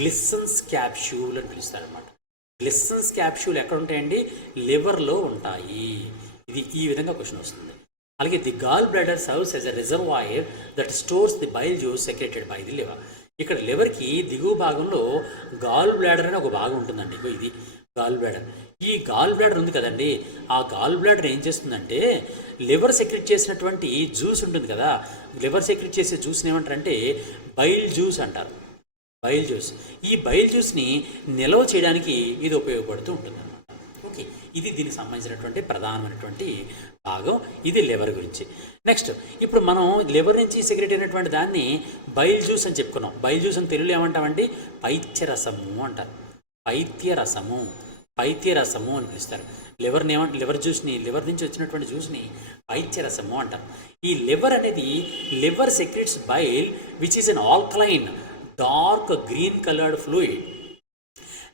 గ్లిసన్స్ క్యాప్సూల్ అని పిలుస్తారన్నమాట. గ్లిసన్స్ క్యాప్సూల్ ఎక్కడ ఉంటాయండి? లివర్లో ఉంటాయి. ఇది ఈ విధంగా క్వశ్చన్ వస్తుంది. అలాగే the gall bladder serves as a reservoir that stores the bile juice secreted by the liver. ఇక్కడ లివర్కి దిగువ భాగంలో గాల్ బ్లాడర్ అని ఒక భాగం ఉంటుందండి. ఇది గాల్ బ్లాడర్. ఈ గాల్ బ్లాడర్ ఉంది కదండి, ఆ గాల్ బ్లాడర్ ఏం చేస్తుందంటే లివర్ సెక్రెట్ చేసినటువంటి జ్యూస్ ఉంటుంది కదా, లివర్ సెక్రెట్ చేసే జ్యూస్ని ఏమంటారంటే బైల్ జ్యూస్ అంటారు. Bile juice. ఈ బైల్ జ్యూస్ని నిల్వ చేయడానికి ఇది ఉపయోగపడుతూ ఉంటుంది అన్నమాట. ఓకే, ఇది దీనికి సంబంధించినటువంటి ప్రధానమైనటువంటి భాగం. ఇది లివర్ గురించి. నెక్స్ట్ ఇప్పుడు మనం లివర్ నుంచి సెక్రెట్ అయినటువంటి దాన్ని బైల్ జ్యూస్ అని చెప్పుకున్నాం. బైల్ జ్యూస్ అని తెలుగులో ఏమంటామండి? పైత్యరసము అంటారు. పైత్యరసము అని పిలుస్తారు. లివర్ జ్యూస్ని, లివర్ నుంచి వచ్చినటువంటి జ్యూస్ని పైత్యరసము అంటారు. ఈ లివర్ అనేది liver secretes bile which is an alkaline dark green colored fluid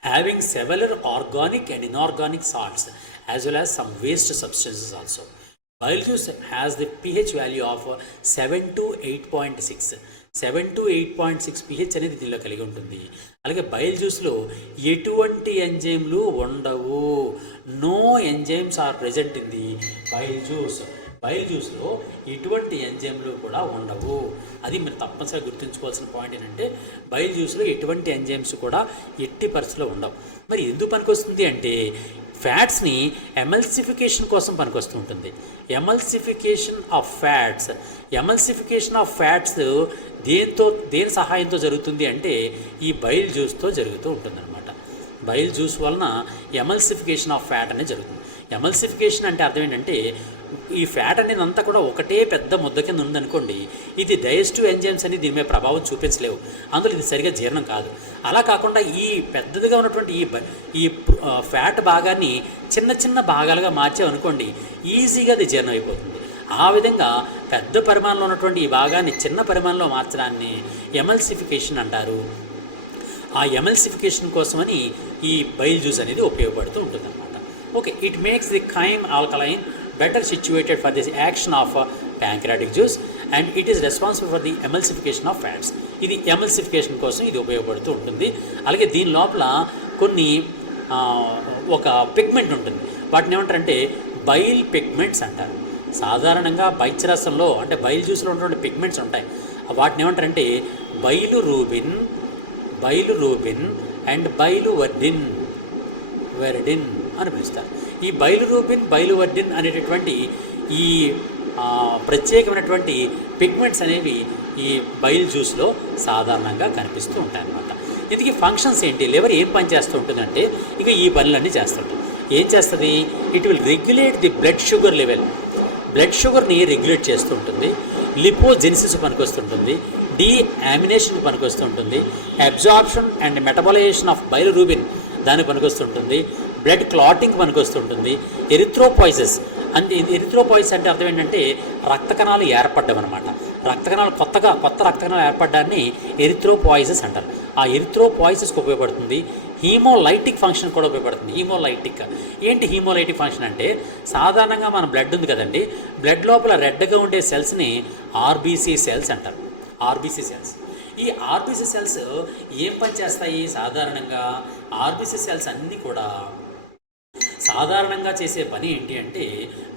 having several organic and inorganic salts as well as some waste substances also. Bile juice has the pH value of 7 to 8.6. 7 to 8.6 pH అనేది దీనిలో కలిగి ఉంటుంది. అలాగే bile జ్యూస్లో ఎటువంటి ఎంజైమ్లు ఉండవు. No enzymes are present in the bile juice. Bile జ్యూస్లో ఎటువంటి ఎంజైమ్లు కూడా ఉండవు. అది మీరు తప్పనిసరిగా గుర్తుంచుకోవాల్సిన పాయింట్ ఏంటంటే బైల్ జ్యూస్లో ఎటువంటి ఎంజైమ్స్ కూడా ఎట్టి పరిస్థితిలో ఉండవు. మరి ఎందుకు పనికొస్తుంది అంటే ఫ్యాట్స్ని ఎమల్సిఫికేషన్ కోసం పనికొస్తూ ఉంటుంది. ఎమల్సిఫికేషన్ ఆఫ్ ఫ్యాట్స్ దేని సహాయంతో జరుగుతుంది అంటే ఈ బైల్ జ్యూస్తో జరుగుతూ ఉంటుందన్నమాట. బైల్ జ్యూస్ వలన ఎమల్సిఫికేషన్ ఆఫ్ ఫ్యాట్ అనేది జరుగుతుంది. ఎమల్సిఫికేషన్ అంటే అర్థం ఏంటంటే ఈ ఫ్యాట్ అనేది అంతా కూడా ఒకటే పెద్ద ముద్ద కింద ఉందనుకోండి, ఇది డైజెస్టివ్ ఎంజైమ్స్ అని దీని మీద ప్రభావం చూపించలేవు, అందులో ఇది సరిగా జీర్ణం కాదు. అలా కాకుండా ఈ పెద్దదిగా ఉన్నటువంటి ఈ ఫ్యాట్ భాగాన్ని చిన్న చిన్న భాగాలుగా మార్చామనుకోండి, ఈజీగా అది జీర్ణం అయిపోతుంది. ఆ విధంగా పెద్ద పరిమాణంలో ఉన్నటువంటి ఈ భాగాన్ని చిన్న పరిమాణంలో మార్చడాన్ని ఎమల్సిఫికేషన్ అంటారు. ఆ ఎమల్సిఫికేషన్ కోసమని ఈ బైల్ జ్యూస్ అనేది ఉపయోగపడుతూ ఉంటుందన్నమాట. Okay, it makes the ఖైమ్ alkaline better situated for the action of pancreatic juice and it is responsible for the emulsification of fats. ఇది ఎమల్సిఫికేషన్ కోసం ఇది ఉపయోగపడుతూ ఉంటుంది. అలాగే దీని లోపల కొన్ని ఒక పిగ్మెంట్ ఉంటుంది, వాటిని ఏమంటారంటే బైల్ పిగ్మెంట్స్ అంటారు. సాధారణంగా బైచరసంలో అంటే బైల్ జ్యూస్లో ఉన్నటువంటి పిగ్మెంట్స్ ఉంటాయి, వాటిని ఏమంటారంటే బైలు రూబిన్ అండ్ బైలువర్డిన్ అని పిలుస్తారు. ఈ బైలువర్డిన్ అనేటటువంటి ఈ ప్రత్యేకమైనటువంటి పిగ్మెంట్స్ అనేవి ఈ బైల్ జ్యూస్లో సాధారణంగా కనిపిస్తూ ఉంటాయి అన్నమాట. దీనికి ఫంక్షన్స్ ఏంటి? లివర్ ఏం పని చేస్తూ ఉంటుందంటే ఇక ఈ పనులన్నీ చేస్తుంటుంది. ఏం చేస్తుంది? It will regulate the blood sugar level. Blood షుగర్ని రెగ్యులేట్ చేస్తూ ఉంటుంది. లిపోజెనిసిస్ పనికొస్తుంటుంది. డీయామినేషన్ పనికొస్తుంటుంది. అబ్జార్ప్షన్ అండ్ మెటబలైజేషన్ ఆఫ్ బైలురూబిన్ దానికి పనికొస్తుంటుంది. Blood clotting పనికొస్తుంటుంది. ఎరిథ్రోపాయిసిస్ అంటే ఎరిథ్రోపాయిసిస్ అంటే అర్థం ఏంటంటే రక్త కణాలు ఏర్పడ్డం అనమాట. రక్త కణాలు కొత్త రక్త కణాలు ఏర్పడ్డాన్ని ఎరిథ్రోపాయిసిస్ అంటారు. ఆ ఎరిథ్రోపాయిసిస్కి ఉపయోగపడుతుంది. హీమోలైటిక్ ఫంక్షన్ కూడా ఉపయోగపడుతుంది. హీమోలైటిక్ ఏంటి? హీమోలైటిక్ ఫంక్షన్ అంటే సాధారణంగా మన బ్లడ్ ఉంది కదండి, బ్లడ్ లోపల రెడ్గా ఉండే సెల్స్ని ఆర్బీసీ సెల్స్ అంటారు. RBC cells. ఈ ఆర్బీసీ సెల్స్ ఏం పని చేస్తాయి? సాధారణంగా ఆర్బీసీ సెల్స్ అన్నీ కూడా సాధారణంగా చేసే పని ఏంటి అంటే,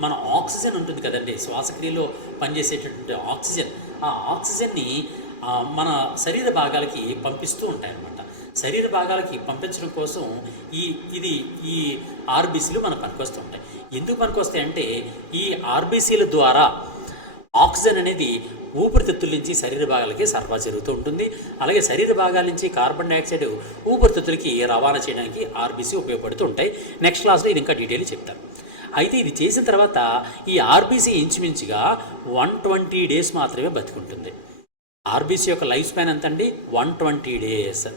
మన ఆక్సిజన్ ఉంటుంది కదండి, శ్వాసక్రియలో పనిచేసేటటువంటి ఆక్సిజన్, ఆ ఆక్సిజన్ని మన శరీర భాగాలకి పంపిస్తూ ఉంటాయన్నమాట. శరీర భాగాలకి పంపించడం కోసం ఈ ఆర్బీసీలు మనకు పనికొస్తూ ఉంటాయి. ఎందుకు పనికొస్తాయంటే, ఈ ఆర్బీసీల ద్వారా ఆక్సిజన్ అనేది ఊపిరితిత్తుల నుంచి శరీర భాగాలకి సరఫరా జరుగుతూ ఉంటుంది. అలాగే శరీర భాగాల నుంచి కార్బన్ డైఆక్సైడ్ ఊపిరితిత్తులకి రవాణా చేయడానికి ఆర్బీసీ ఉపయోగపడుతూ ఉంటాయి. నెక్స్ట్ క్లాస్లో ఇది ఇంకా డీటెయిల్ చెప్తాను. అయితే ఇది చేసిన తర్వాత ఈ ఆర్బీసీ ఇంచుమించుగా 120 డేస్ మాత్రమే బతికుంటుంది. ఆర్బీసీ యొక్క లైఫ్ స్పాన్ ఎంత అండి? 120 డేస్,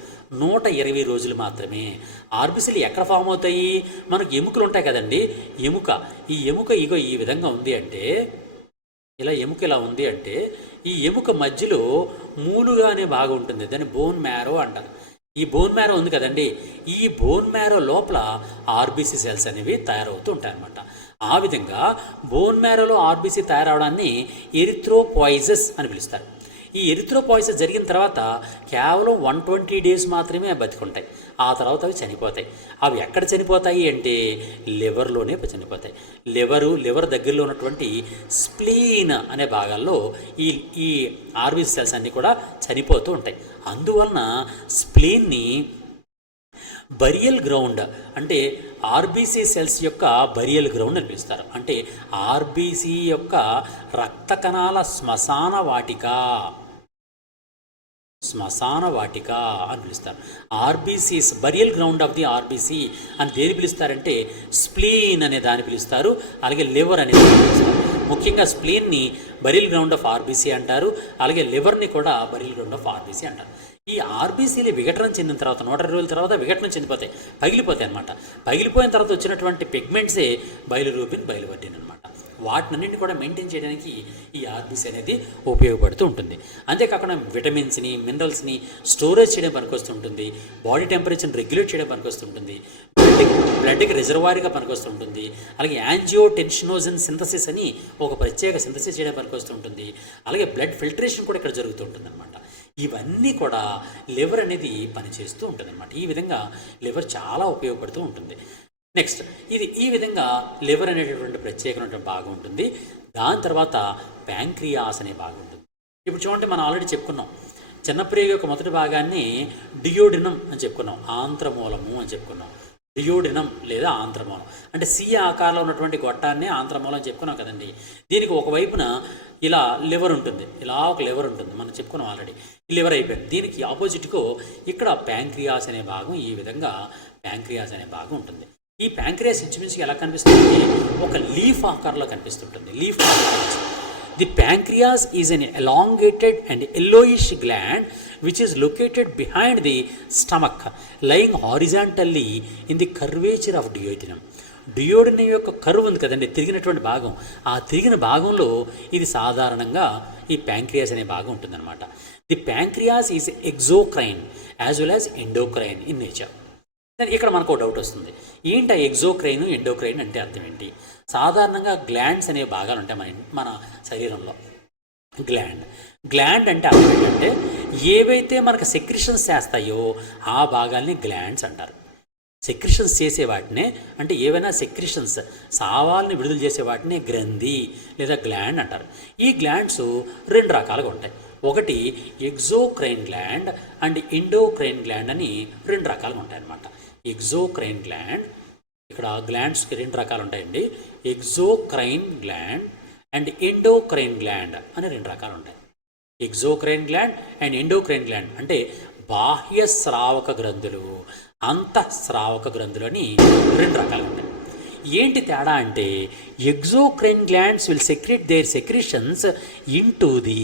120 రోజులు మాత్రమే. ఆర్బీసీలు ఎక్కడ ఫామ్ అవుతాయి? మనకు ఎముకలు ఉంటాయి కదండి, ఈ ఎముక ఇగో ఈ విధంగా ఉంది అంటే, ఎముక ఇలా ఉంది అంటే, ఈ ఎముక మధ్యలో మూలుగా అనే భాగం ఉంటుంది, దాన్ని బోన్ మ్యారో అంటారు. ఈ బోన్ మ్యారో ఉంది కదండి, ఈ బోన్ మ్యారో లోపల ఆర్బీసీ సెల్స్ అనేవి తయారవుతూ ఉంటాయి అన్నమాట. ఆ విధంగా బోన్ మ్యారోలో ఆర్బీసీ తయారవడాన్ని ఎరిథ్రోపాయిసిస్ అని పిలుస్తారు. ఈ ఎరిథ్రోపాయిసిస్ జరిగిన తర్వాత కేవలం 120 డేస్ మాత్రమే బతికుంటాయి. ఆ తర్వాత అవి చనిపోతాయి. అవి ఎక్కడ చనిపోతాయి అంటే లివర్లోనే చనిపోతాయి. లివర్ దగ్గరలో ఉన్నటువంటి స్ప్లీన్ అనే భాగాల్లో ఈ ఆర్బీసీ సెల్స్ అన్నీ కూడా చనిపోతూ ఉంటాయి. అందువలన స్ప్లీన్ని బరియల్ గ్రౌండ్ అంటే ఆర్బీసీ సెల్స్ యొక్క బరియల్ గ్రౌండ్ అని పిలుస్తారు. అంటే ఆర్బీసీ యొక్క రక్త కణాల శ్మశాన వాటిక అని పిలుస్తారు. RBCs burial ground of the RBC అని దేని పిలుస్తారంటే స్ప్లీన్ అనే దాన్ని పిలుస్తారు. అలాగే లివర్ అనే దాన్ని పిలుస్తారు. ముఖ్యంగా స్ప్లీన్ని బరియల్ గ్రౌండ్ ఆఫ్ ఆర్బీసీ అంటారు. అలాగే లివర్ని కూడా బరియల్ గ్రౌండ్ ఆఫ్ ఆర్బీసీ అంటారు. ఈ ఆర్బీసీలు విఘటనం చెందిన తర్వాత 120 రోజుల తర్వాత విఘటనం చెందిపోతాయి, పగిలిపోతాయి అనమాట. పగిలిపోయిన తర్వాత వచ్చినటువంటి పిగ్మెంట్సే బైలిరూబిన్, బైలివర్డిన్ అనమాట. వాటినన్నింటినీ కూడా మెయింటైన్ చేయడానికి ఈ ఆర్బీసీ అనేది ఉపయోగపడుతూ ఉంటుంది. అంతేకాకుండా విటమిన్స్ని, మినరల్స్ని స్టోరేజ్ చేయడం పనికొస్తుంటుంది. బాడీ టెంపరేచర్ని రెగ్యులేట్ చేయడం పనికొస్తుంటుంది. బ్లడ్కి రిజర్వాయర్గా పనికొస్తుంటుంది. అలాగే యాంజియోటెన్సినోజన్ సింథసిస్ అని ఒక ప్రత్యేక సింథసిస్ చేయడం పనికొస్తుంటుంది. అలాగే బ్లడ్ ఫిల్టరేషన్ కూడా ఇక్కడ జరుగుతూ ఉంటుంది అనమాట. ఇవన్నీ కూడా లివర్ అనేది పనిచేస్తూ ఉంటుంది అనమాట. ఈ విధంగా లివర్ చాలా ఉపయోగపడుతూ ఉంటుంది. నెక్స్ట్ ఈ విధంగా లివర్ అనేటటువంటి ప్రత్యేకమైనటువంటి భాగం ఉంటుంది. దాని తర్వాత ప్యాంక్రియాస్ అనే భాగం ఉంటుంది. ఇప్పుడు చూడండి, మనం ఆల్రెడీ చెప్పుకున్నాం, చిన్నప్రియ యొక్క మొదటి భాగాన్ని డియోడినం అని చెప్పుకున్నాం, ఆంత్రమూలము అని చెప్పుకున్నాం. డియోడినం లేదా ఆంత్రమూలం అంటే సి ఆకారంలో ఉన్నటువంటి గొట్టాన్ని ఆంత్రమూలం అని చెప్పుకున్నాం కదండి. దీనికి ఒకవైపున ఇలా లివర్ ఉంటుంది, ఇలా ఒక లివర్ ఉంటుంది, మనం చెప్పుకున్నాం ఆల్రెడీ. ఈ లివర్ అయిపోయింది. దీనికి ఆపోజిట్కు ఇక్కడ ప్యాంక్రియాస్ అనే భాగం, ఈ విధంగా ప్యాంక్రియాస్ అనే భాగం ఉంటుంది. ఈ ప్యాంక్రియాస్ ఇంచుమించుగా ఎలా కనిపిస్తుంది? ఒక లీఫ్ ఆకారంలో కనిపిస్తుంటుంది. లీఫ్ ఆకారం. The pancreas is an elongated and yellowish gland which is located behind the stomach, lying horizontally in the curvature of duodenum. Duodenum యొక్క కర్వ్ ఉంది కదండి, తిరిగినటువంటి భాగం. ఆ తిరిగిన భాగంలో ఇది సాధారణంగా ఈ ప్యాంక్రియాస్ అనే భాగం ఉంటుందన్నమాట. The pancreas is exocrine as well as endocrine in nature. ఇక్కడ మనకు ఒక డౌట్ వస్తుంది, ఏంటి ఎగ్జోక్రైన్, ఎండోక్రైన్ అంటే అర్థం ఏంటి? సాధారణంగా గ్లాండ్స్ అనే భాగాలు ఉంటాయి మన శరీరంలో. గ్లాండ్ అంటే అర్థం ఏంటంటే ఏవైతే మనకు సెక్రిషన్స్ చేస్తాయో ఆ భాగాల్ని గ్లాండ్స్ అంటారు. సెక్రిషన్స్ చేసే వాటినే, అంటే ఏవైనా సెక్రిషన్స్ సావాల్ని విడుదల చేసే వాటినే గ్రంథి లేదా గ్లాండ్ అంటారు. ఈ గ్లాండ్స్ 2 రకాలుగా ఉంటాయి. ఒకటి exocrine gland and endocrine gland అని 2 రకాలుగా ఉంటాయి అన్నమాట. ఎగ్జోక్రైన్ గ్లాండ్, ఇక్కడ గ్లాండ్స్కి 2 రకాలు ఉంటాయండి. Exocrine gland and endocrine gland అని 2 రకాలు ఉంటాయి. Exocrine gland and endocrine gland అంటే బాహ్య స్రావక గ్రంథులు, అంతఃస్రావక గ్రంథులు అని 2 రకాలు ఉంటాయి. ఏంటి తేడా అంటే exocrine glands will secrete their secretions into the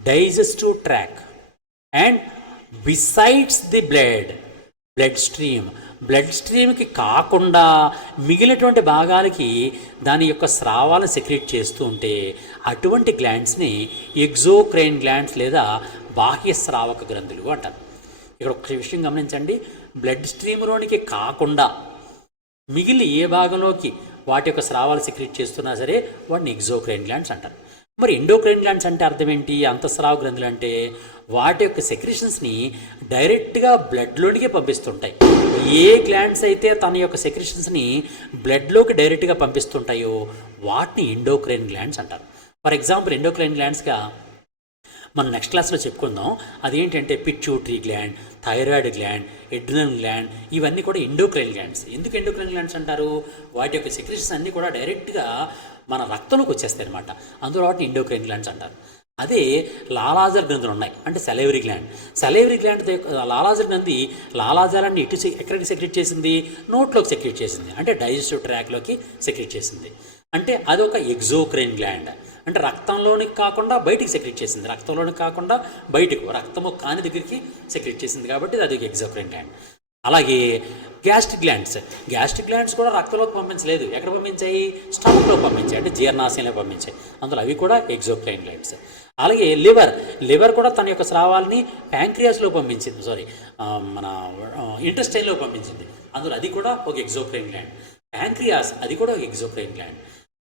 digestive tract and besides the blood స్ట్రీమ్కి కాకుండా మిగిలినటువంటి భాగాలకి దాని యొక్క స్రావాలను సెక్రెట్ చేస్తూ ఉంటే అటువంటి గ్లాండ్స్ని ఎగ్జోక్రైన్ గ్లాండ్స్ లేదా బాహ్య స్రావక గ్రంథులు అంటారు. ఇక్కడ ఒక విషయం గమనించండి, బ్లడ్ స్ట్రీమ్లోనికి కాకుండా మిగిలిన ఏ భాగంలోకి వాటి యొక్క స్రావాలు సెక్రెట్ చేస్తున్నా సరే వాటిని ఎగ్జోక్రైన్ గ్లాండ్స్ అంటారు. మరి ఎండోక్రైన్ గ్లాండ్స్ అంటే అర్థం ఏంటి? అంతఃస్రావ గ్రంథులు అంటే వాటి యొక్క సెక్రెషన్స్ని డైరెక్ట్గా బ్లడ్లోనికి పంపిస్తుంటాయి. ఏ గ్లాండ్స్ అయితే తన యొక్క సెక్రెషన్స్ని బ్లడ్లోకి డైరెక్ట్గా పంపిస్తుంటాయో వాటిని ఎండోక్రైన్ గ్లాండ్స్ అంటారు. ఫర్ ఎగ్జాంపుల్ ఎండోక్రైన్ గ్లాండ్స్గా మనం నెక్స్ట్ క్లాస్లో చెప్పుకుందాం. అదేంటంటే pituitary gland, thyroid gland, adrenal gland, ఇవన్నీ కూడా ఎండోక్రైన్ గ్లాండ్స్. ఎందుకు ఎండోక్రైన్ గ్లాండ్స్ అంటారు? వాటి యొక్క సెక్రెషన్స్ అన్నీ కూడా డైరెక్ట్గా మన రక్తంలోకి వచ్చేస్తాయి అనమాట. అందులో వాటిని ఎండోక్రైన్ గ్లాండ్స్ అంటారు. అదే లాలాజల గ్రంథులు ఉన్నాయి, అంటే సెలైవరీ గ్లాండ్ లాలాజల గ్రంథి లాలాజలాన్ని ఎక్కడికి సెక్రెట్ చేసింది? నోట్లోకి సెక్రెట్ చేసింది, అంటే డైజెస్టివ్ ట్రాక్లోకి సెక్రెట్ చేసింది. అంటే అదొక ఎగ్జోక్రైన్ గ్లాండ్. అంటే రక్తంలోనికి కాకుండా బయటికి సెక్రెట్ చేసింది, రక్తంలోనికి కాకుండా బయటకు, రక్తము కాని దగ్గరికి సెక్రెట్ చేసింది, కాబట్టి అది ఒక ఎగ్జోక్రైన్ గ్లాండ్. అలాగే గ్యాస్ట్రిక్ గ్లాండ్స్ కూడా రక్తంలోకి పంపించలేదు. ఎక్కడ పంపించాయి? స్టమక్లో పంపించాయి, అంటే జీర్ణాశయంలో పంపించాయి. అందులో అవి కూడా ఎగ్జోక్రైన్ గ్లాండ్స్. అలాగే లివర్ కూడా తన యొక్క స్రావాలని ప్యాంక్రియాస్లో పంపించింది, మన ఇంటెస్టైన్లో పంపించింది. అందులో అది కూడా ఒక ఎగ్జోక్రైన్ గ్లాండ్. ప్యాంక్రియాస్ అది కూడా ఒక ఎగ్జోక్రైన్ గ్లాండ్.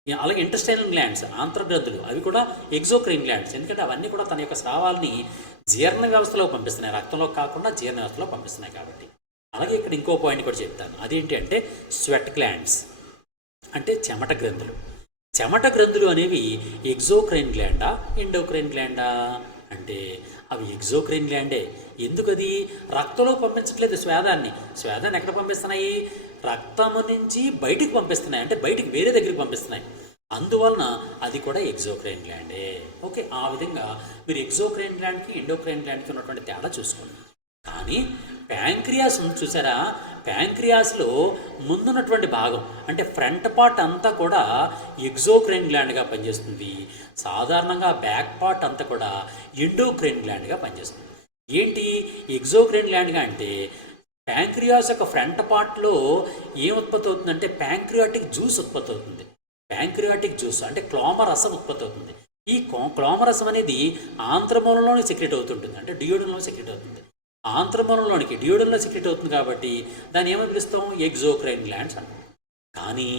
అలాగే ఇంటెస్టైనల్ గ్లాండ్స్, ఆంత్రగ్రంథులు, అవి కూడా ఎగ్జోక్రైన్ గ్లాండ్స్. ఎందుకంటే అవన్నీ కూడా తన యొక్క స్రావాలని జీర్ణ వ్యవస్థలో పంపిస్తున్నాయి, రక్తంలో కాకుండా జీర్ణ వ్యవస్థలో పంపిస్తున్నాయి కాబట్టి. అలాగే ఇక్కడ ఇంకో పాయింట్ కూడా చెప్తాను. అదేంటి అంటే స్వెట్ గ్లాండ్స్, అంటే చెమట గ్రంథులు అనేవి ఎగ్జోక్రైన్ గ్లాండా ఎండోక్రైన్ గ్లాండా అంటే అవి ఎగ్జోక్రైన్ గ్లాండే. ఎందుకది? రక్తంలో పంపించట్లేదు స్వేదాన్ని ఎక్కడ పంపిస్తున్నాయి? రక్తము నుంచి బయటికి పంపిస్తున్నాయి, అంటే బయటికి వేరే దగ్గరికి పంపిస్తున్నాయి. అందువలన అది కూడా ఎగ్జోక్రైన్ గ్లాండే. ఓకే, ఆ విధంగా మీరు ఎగ్జోక్రైన్ గ్లాండ్కి ఎండోక్రైన్ గ్లాండ్కి ఉన్నటువంటి తేడా చూసుకోండి. కానీ ప్యాంక్రియాస్ ఉంది చూసారా, ప్యాంక్రియాస్లో ముందున్నటువంటి భాగం అంటే ఫ్రంట్ పార్ట్ అంతా కూడా ఎగ్జోక్రైన్ గ్లాండ్గా పనిచేస్తుంది. సాధారణంగా బ్యాక్ పార్ట్ అంతా కూడా ఎండోక్రైన్ గ్లాండ్గా పనిచేస్తుంది. ఏంటి ఎగ్జోక్రైన్ గ్లాండ్గా అంటే ప్యాంక్రియాస్ యొక్క ఫ్రంట్ పార్ట్లో ఏం ఉత్పత్తి అవుతుందంటే ప్యాంక్రియాటిక్ జ్యూస్ ఉత్పత్తి అవుతుంది. ప్యాంక్రియాటిక్ జ్యూస్ అంటే క్లోమరసం ఉత్పత్తి అవుతుంది. ఈ క్లోమరసం అనేది ఆంత్రమూలంలోనే సెక్రెట్ అవుతుంటుంది, అంటే డియోడన్లో సెక్రెట్ అవుతుంది. ఆంత్రమూలంలోనికి డియోడన్లో సెక్రెట్ అవుతుంది కాబట్టి దాన్ని ఏమని పిలుస్తాం? ఎగ్జోక్రైన్ గ్లాండ్స్ అంటాం. కానీ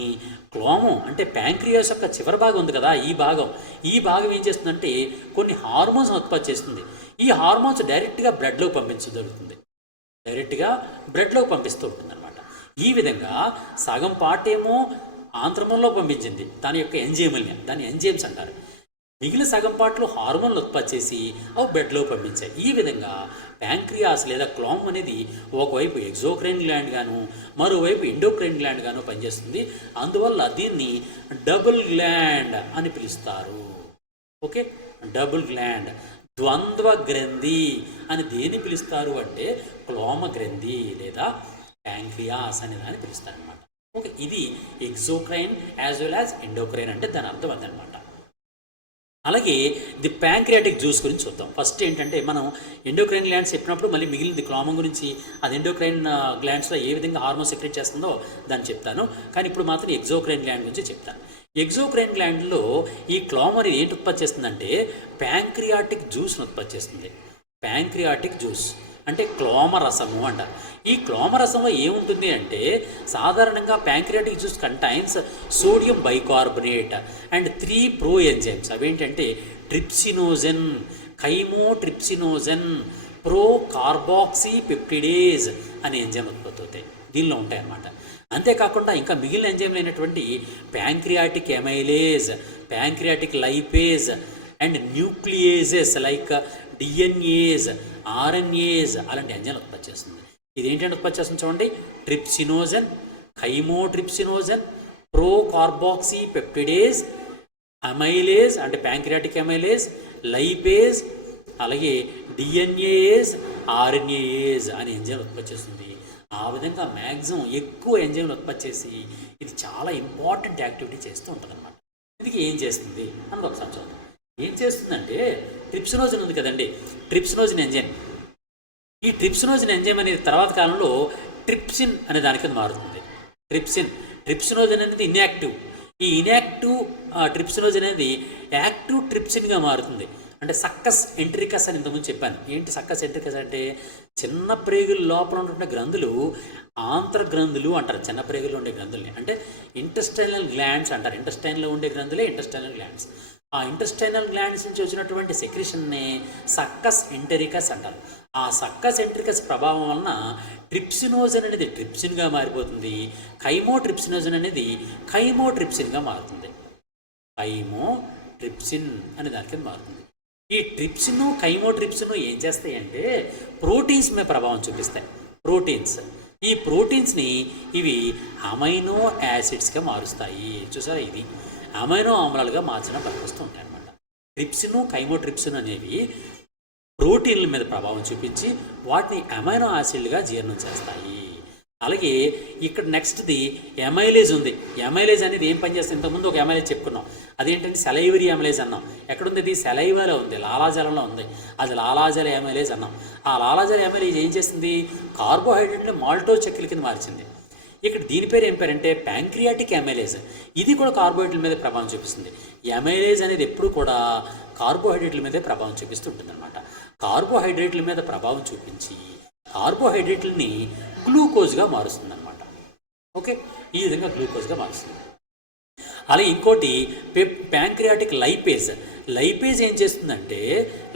క్లోమం అంటే ప్యాంక్రియాస్ యొక్క చివరి భాగం ఉంది కదా, ఈ భాగం ఏం చేస్తుందంటే కొన్ని హార్మోన్స్ ఉత్పత్తి చేస్తుంది. ఈ హార్మోన్స్ డైరెక్ట్గా బ్లడ్లోకి పంపిస్తూ ఉంటుంది అనమాట. ఈ విధంగా సగం పార్ట్ ఏమో ఆంత్రమంలో పంపించింది దాని యొక్క దాని ఎంజైమ్స్ అంటారు. మిగిలిన సగం పార్ట్లో హార్మోన్లు ఉత్పత్తి చేసి అవి బ్లడ్లో పంపించాయి. ఈ విధంగా ప్యాంక్రియాస్ లేదా క్లోమ్ అనేది ఒకవైపు ఎగ్జోక్రైన్ గ్లాండ్ గాను మరోవైపు ఎండోక్రైన్ గ్లాండ్ గాను పనిచేస్తుంది. అందువల్ల దీన్ని డబుల్ గ్లాండ్ అని పిలుస్తారు. ఓకే, డబుల్ గ్లాండ్, ద్వంద్వ గ్రంథి అని దేన్ని పిలుస్తారు అంటే క్లోమ గ్రంథి లేదా ప్యాంక్రియాస్ అనే దాన్ని పిలుస్తారనమాట. ఓకే, ఇది exocrine as well as endocrine అంటే దాని అర్థం అదనమాట. అలాగే ది ప్యాంక్రియాటిక్ జ్యూస్ గురించి చూద్దాం. ఫస్ట్ ఏంటంటే మనం ఎండోక్రైన్ గ్లాండ్స్ చెప్పినప్పుడు మళ్ళీ మిగిలింది క్లోమం గురించి, అది ఎండోక్రైన్ గ్లాండ్స్లో ఏ విధంగా హార్మోన్ సెక్రెట్ చేస్తుందో దాన్ని చెప్తాను. కానీ ఇప్పుడు మాత్రం ఎగ్జోక్రైన్ గ్లాండ్ గురించి చెప్తాను. ఎగ్జోక్రైన్ గ్లాండ్లో ఈ క్లోమ్ అనేది ఏంటి ఉత్పత్తి చేస్తుందంటే ప్యాంక్రియాటిక్ జ్యూస్ని ఉత్పత్తి చేస్తుంది. ప్యాంక్రియాటిక్ జ్యూస్ అంటే క్లోమరసము అంటారు. ఈ క్లోమరసంలో ఏముంటుంది అంటే సాధారణంగా pancreatic juice contains sodium bicarbonate and 3 pro enzymes. అవేంటంటే trypsinogen, chymotrypsinogen, pro carboxy peptidase అనే ఎంజైమ్ ఉత్పత్తి అవుతాయి, దీనిలో ఉంటాయి అన్నమాట. అంతేకాకుండా ఇంకా మిగిలిన ఎంజైమ్లు అయినటువంటి pancreatic amylase, pancreatic lipase and nucleases like DNase, RNase అలాంటి ఎంజైమ్లు ఉత్పత్తి చేస్తుంది. ఇదేంటంటే ఉత్పత్తి చేస్తుంది చూడండి, trypsinogen, chymotrypsinogen, pro carboxy peptidase, amylase అంటే ప్యాంక్రియాటిక్ అమైలేజ్, లైపేజ్, అలాగే డిఎన్ఏజ్, ఆర్ఎన్ఏజ్ అనే ఎంజైమ్ ఉత్పత్తి చేస్తుంది. ఆ విధంగా మ్యాక్సిమం ఎక్కువ ఎంజైమ్లు ఉత్పత్తి చేసి ఇది చాలా ఇంపార్టెంట్ యాక్టివిటీ చేస్తూ ఉంటుంది అనమాట. ఇది ఏం చేస్తుంది అన్నది ఒకసారి చూద్దాం. ఏం చేస్తుందంటే ట్రిప్సినోజన్ ఉంది కదండి, ట్రిప్సినోజన్ ఎంజైమ్ ఈ ట్రిప్సినోజన్ ఎంజైమ్ అనేది తర్వాత కాలంలో ట్రిప్సిన్ అనే దాని కింద మారుతుంది. ట్రిప్సినోజన్ అనేది ఇన్యాక్టివ్. ఈ ఇన్యాక్టివ్ ట్రిప్సినోజన్ అనేది యాక్టివ్ ట్రిప్సిన్గా మారుతుంది. అంటే సక్కస్ ఎంట్రికస్ అని ఇంతకుముందు చెప్పాను. ఏంటి సక్కస్ ఎంట్రికస్ అంటే చిన్న ప్రేగుల లోపల ఉండే గ్రంథులు ఆంత్రగ్రంథులు అంటారు. చిన్న ప్రేగుల్లో ఉండే గ్రంథుల్ని అంటే ఇంటెస్టైనల్ గ్లాండ్స్ అంటారు. ఇంటెస్టైన్లో ఉండే గ్రంథులే ఇంటెస్టైనల్ గ్లాండ్స్. ఆ ఇంటెస్టైనల్ గ్లాండ్స్ నుంచి వచ్చినటువంటి సెక్రిషన్ని సక్కస్ ఎంటరికస్ అంటారు. ఆ సక్కస్ ఎంటరికస్ ప్రభావం వలన ట్రిప్సినోజన్ అనేది ట్రిప్సిన్గా మారిపోతుంది. కైమోట్రిప్సినోజన్ అనేది కైమోట్రిప్సిన్గా మారుతుంది. కైమోట్రిప్సిన్ అనే దాని కింద మారుతుంది. ఈ ట్రిప్సిన్ కైమోట్రిప్సిన్ ఏం చేస్తాయంటే ప్రోటీన్స్ మీద ప్రభావం చూపిస్తాయి. ఈ ప్రోటీన్స్ని ఇవి అమైనో యాసిడ్స్గా మారుస్తాయి. చూసారా, ఇది అమైనో ఆమ్లాలుగా మార్చడం పనికొస్తూ ఉంటాయి అన్నమాట. ట్రిప్సిన్ కైమోట్రిప్సిన్ అనేవి ప్రోటీన్ల మీద ప్రభావం చూపించి వాటిని అమైనో యాసిడ్లుగా జీర్ణం చేస్తాయి. అలాగే ఇక్కడ నెక్స్ట్ది ఎమైలేజ్ ఉంది. ఎమైలేజ్ అనేది ఏం పనిచేస్తుంది? ఇంతకుముందు ఒక ఎమైలేజ్ చెప్పుకున్నాం. అదేంటంటే సెలైవరీ ఎమైలేజ్ అన్నాం. ఎక్కడుంది? అది సెలైవాలో ఉంది, లాలాజలంలో ఉంది. అది లాలాజల ఎమైలేజ్ అన్నాం. ఆ లాలాజల ఎమైలేజ్ ఏం చేస్తుంది? కార్బోహైడ్రేట్ని మాల్టోజ్ చెక్కల కింద మార్చింది. ఇక్కడ దీని పేరు ఏం పేరంటే ప్యాంక్రియాటిక్ ఎమైలేజ్. ఇది కూడా కార్బోహైడ్రేట్ల మీద ప్రభావం చూపిస్తుంది. ఎమైలేజ్ అనేది ఎప్పుడు కూడా కార్బోహైడ్రేట్ల మీదే ప్రభావం చూపిస్తూ ఉంటుంది అనమాట. కార్బోహైడ్రేట్ల మీద ప్రభావం చూపించి కార్బోహైడ్రేట్లని గ్లూకోజ్గా మారుస్తుంది అనమాట. ఓకే, ఈ విధంగా గ్లూకోజ్గా మారుస్తుంది. అలాగే ఇంకోటి ప్యాంక్రియాటిక్ లైపేజ్ ఏం చేస్తుందంటే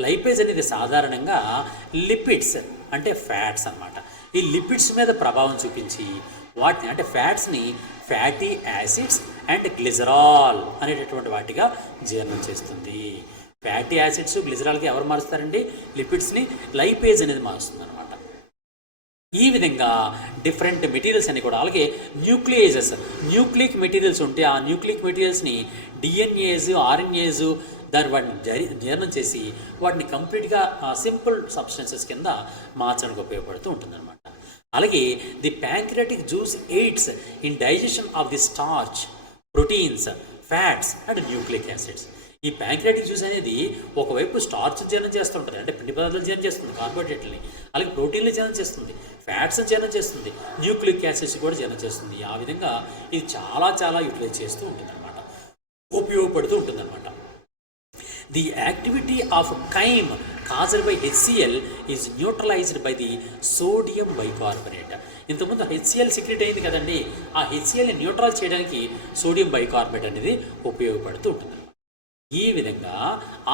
లైపేజ్ అనేది సాధారణంగా లిపిడ్స్ అంటే ఫ్యాట్స్ అన్నమాట. ఈ లిపిడ్స్ మీద ప్రభావం చూపించి వాటిని అంటే ఫ్యాట్స్ని ఫ్యాటీ యాసిడ్స్ అండ్ గ్లిజరాల్ అనేటటువంటి వాటిగా జీర్ణం చేస్తుంది. ఫ్యాటీ యాసిడ్స్ గ్లిజరాల్కి ఎవరు మారుస్తారండి? లిపిడ్స్ని లైపేజ్ అనేది మారుస్తుంది అనమాట. ఈ విధంగా డిఫరెంట్ మెటీరియల్స్ అని కూడా, అలాగే న్యూక్లిక్ మెటీరియల్స్ ఉంటే ఆ న్యూక్లిక్ మెటీరియల్స్ని డిఎన్ఏస్ ఆర్ఎన్ఏస్ వాటిని జీర్ణం చేసి వాటిని కంప్లీట్గా సింపుల్ సబ్స్టెన్సెస్ కింద మార్చడానికి ఉపయోగపడుతూ ఉంటుందన్నమాట. అలాగే the pancreatic juice AIDS in digestion of the starch, proteins, fats and nucleic acids. ఈ ప్యాంక్రియాటిక్ జ్యూస్ అనేది ఒకవైపు స్టార్చ్ జీర్ణం చేస్తుంటుంది, అంటే పిండి పదార్థాలు జీర్ణం చేస్తుంది, కార్బోహైడ్రేట్లని, అలాగే ప్రోటీన్లు జీర్ణం చేస్తుంది, ఫ్యాట్స్ జీర్ణం చేస్తుంది, న్యూక్లిక్ యాసిడ్స్ కూడా జీర్ణం చేస్తుంది. ఆ విధంగా ఇది చాలా యూటిలైజ్ చేస్తూ ఉంటుందన్నమాట, ఉపయోగపడుతూ ఉంటుందన్నమాట. The activity of కైమ్ caused by HCl is neutralized by the sodium bicarbonate. ఇంతకుముందు HCl సీక్రెట్ అయింది కదండి, ఆ HClని న్యూట్రల్ చేయడానికి సోడియం బైకార్బోనేట్ అనేది ఉపయోగపడుతూ ఉంటుంది. ఈ విధంగా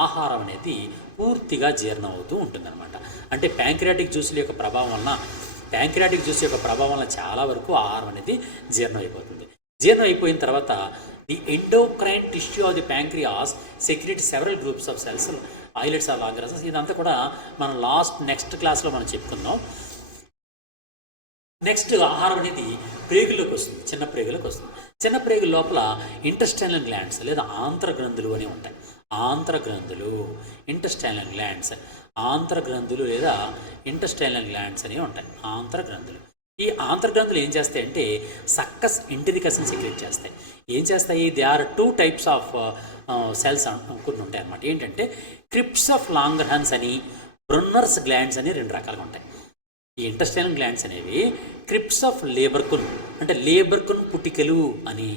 ఆహారం అనేది పూర్తిగా జీర్ణం అవుతూ ఉంటుందన్నమాట. అంటే ప్యాంక్రియాటిక్ జ్యూస్ యొక్క ప్రభావం వలన చాలా వరకు ఆహారం అనేది జీర్ణం అయిపోతుంది. జీర్ణం అయిపోయిన తర్వాత the endocrine tissue of the pancreas secrete several groups of cells, islets of Langerhans. ఇదంతా కూడా మనం నెక్స్ట్ క్లాస్లో మనం చెప్పుకుందాం. నెక్స్ట్ ఆహారం అనేది ప్రేగుల్లోకి వస్తుంది, చిన్న ప్రేగులకు వస్తుంది. చిన్న ప్రేగుల లోపల ఇంటెస్టైనల్ గ్లాండ్స్ లేదా ఆంత్రగ్రంథులు అని ఉంటాయి. ఆంత్రగ్రంథులు లేదా ఇంటెస్టైనల్ గ్లాండ్స్ అని ఉంటాయి. ఆంత్రగ్రంథులు. ఈ ఆంత్రగ్రంథులు ఏం చేస్తాయంటే సక్కస్ ఇంటెరికస్ని సెక్రెట్ చేస్తాయి. ఏం చేస్తాయి? They are 2 types of cells కొన్ని ఉంటాయి అన్నమాట. ఏంటంటే క్రిప్స్ ఆఫ్ లాంగర్హాన్స్ అని, బ్రున్నర్స్ గ్లాండ్స్ అని 2 రకాలుగా ఉంటాయి. ఈ ఇంటెస్టైనల్ గ్లాండ్స్ అనేవి క్రిప్స్ ఆఫ్ లేబర్కున్ అంటే లేబర్కున్ పుటికలు అని,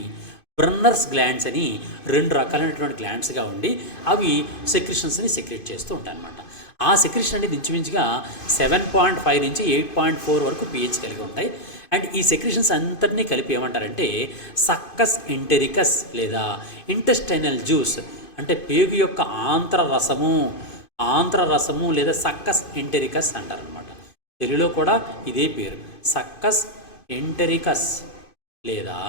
బ్రన్నర్స్ గ్లాండ్స్ అని 2 రకాలైనటువంటి గ్లాండ్స్గా ఉండి అవి సెక్రిషన్స్ని సెక్రెట్ చేస్తూ ఉంటాయి అన్నమాట. ఆ సెక్రిషన్ అనేది ఇంచుమించుగా 7.5 నుంచి 8.4 వరకు pH కలిగి ఉంటాయి. అండ్ ఈ సెక్రిషన్స్ అంతటినీ కలిపి ఏమంటారంటే సక్కస్ ఇంటెరికస్ లేదా ఇంటెస్టైనల్ జ్యూస్ అంటే పేగు యొక్క ఆంత్రరసము లేదా సక్కస్ ఇంటెరికస్ అంటారనమాట. తెలుగులో కూడా ఇదే పేరు, సక్కస్ ఎంటెరికస్ లేదా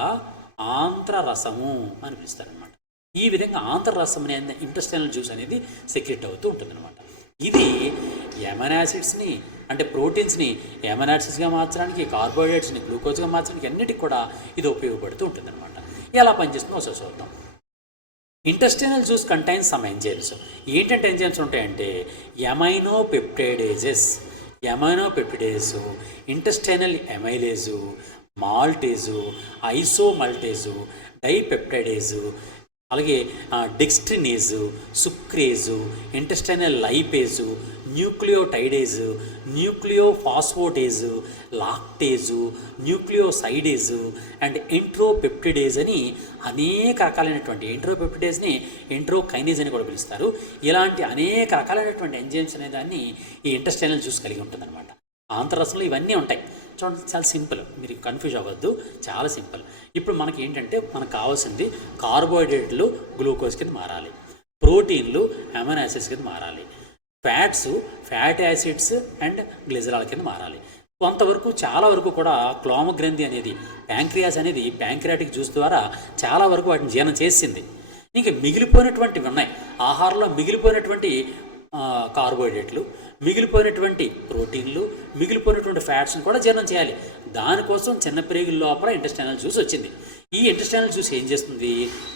ఆంత్రరసము అని పిలుస్తారనమాట. ఈ విధంగా ఆంత్రరసం అనే ఇంటెస్టైనల్ జ్యూస్ అనేది సెక్రెట్ అవుతూ ఉంటుందన్నమాట. ఇది ఎమైనో యాసిడ్స్ని అంటే ప్రోటీన్స్ని ఎమైనో యాసిడ్స్గా మార్చడానికి, కార్బోహైడ్రేట్స్ని గ్లూకోజ్గా మార్చడానికి అన్నిటికి కూడా ఇది ఉపయోగపడుతూ ఉంటుందన్నమాట. ఎలా పనిచేస్తుందో ఒకసారి చూద్దాం. Intestinal juice contains some enzymes. ఏంటంటే ఎంజైమ్స్ ఉంటాయంటే ఎమైనో పెప్టైడేజు, ఇంటెస్టైనల్ ఎమైలేజు, మాల్టేజు, ఐసోమల్టేజు, డైపెప్టైడేజు, అలాగే డెక్స్ట్రినేజు, సుక్రేజు, ఇంటెస్టైనల్ లైపేజు, న్యూక్లియోటైడేజు, న్యూక్లియోఫాస్ఫోటేజు, లాక్టేజు, న్యూక్లియోసైడేజు అండ్ ఎంట్రోపెప్టిడేజ్ అని అనేక రకాలైనటువంటి, ఎంట్రోపెప్టిడేజ్ని ఎంట్రోకైనేజ్ అని కూడా పిలుస్తారు. ఇలాంటి అనేక రకాలైనటువంటి ఎంజైమ్స్ అనే దాన్ని ఈ ఇంటెస్టైనల్ జ్యూస్ కలిగి ఉంటుందన్నమాట. ఆంధ్రరసంలో ఇవన్నీ ఉంటాయి. చూడండి, చాలా సింపుల్, మీరు కన్ఫ్యూజ్ అవ్వద్దు, చాలా సింపుల్. ఇప్పుడు మనకి ఏంటంటే మనకు కావాల్సింది కార్బోహైడ్రేట్లు గ్లూకోజ్ కింద మారాలి, ప్రోటీన్లు అమైనో యాసిడ్స్ కింద మారాలి, fats fatty acids and glycerol కింద మారాలి. కొంతవరకు చాలా వరకు కూడా క్లోమగ్రంథి అనేది, ప్యాంక్రియాస్ అనేది ప్యాంక్రియాటిక్ జ్యూస్ ద్వారా చాలా వరకు వాటిని జీర్ణం చేసింది. ఇంకా మిగిలిపోయినటువంటివి ఉన్నాయి, ఆహారంలో మిగిలిపోయినటువంటి కార్బోహైడ్రేట్లు, మిగిలిపోయినటువంటి ప్రోటీన్లు, మిగిలిపోయినటువంటి ఫ్యాట్స్ని కూడా జీర్ణం చేయాలి. దానికోసం చిన్న ప్రేగుల లోపల ఇంటెస్టైనల్ జ్యూస్ వచ్చింది. ఈ ఇంటెస్టైనల్ జ్యూస్ ఏం చేస్తుంది,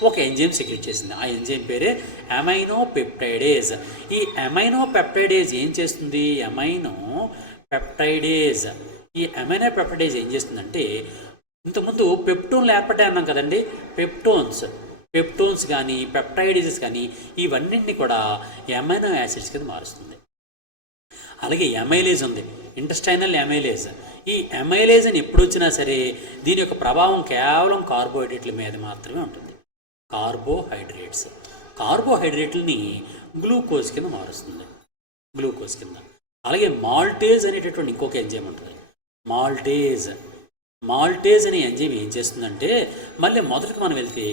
ఒక ఎంజైమ్ సెక్రెట్ చేసింది. ఆ ఎంజైమ్ పేరే అమైనో పెప్టైడేజ్. ఈ అమైనో పెప్టైడేజ్ ఏం చేస్తుంది, అమైనో పెప్టైడేజ్, ఈ అమైనో పెప్టైడేజ్ ఏం చేస్తుందంటే, ఇంతకుముందు పెప్టోన్లు ఏర్పడ్డాయి అన్నాం కదండి, పెప్టోన్స్ కానీ పెప్టైడేజెస్ కానీ ఇవన్నింటినీ కూడా అమైనో యాసిడ్స్ కింద మారుస్తుంది. అలాగే ఎమైలేజ్ ఉంది, ఇంటెస్టైనల్ ఎమైలేజ్. ఈ ఎమైలేజ్ అని ఎప్పుడు వచ్చినా సరే దీని యొక్క ప్రభావం కేవలం కార్బోహైడ్రేట్ల మీద మాత్రమే ఉంటుంది. కార్బోహైడ్రేట్లని గ్లూకోజ్ కింద మారుస్తుంది, గ్లూకోజ్ కింద. అలాగే మాల్టేజ్ అనేటటువంటి ఇంకొక ఎంజైమ్ ఉంటుంది, మాల్టేజ్ అనే ఎంజైమ్ ఏం చేస్తుందంటే, మళ్ళీ మొదటికి మనం వెళ్తే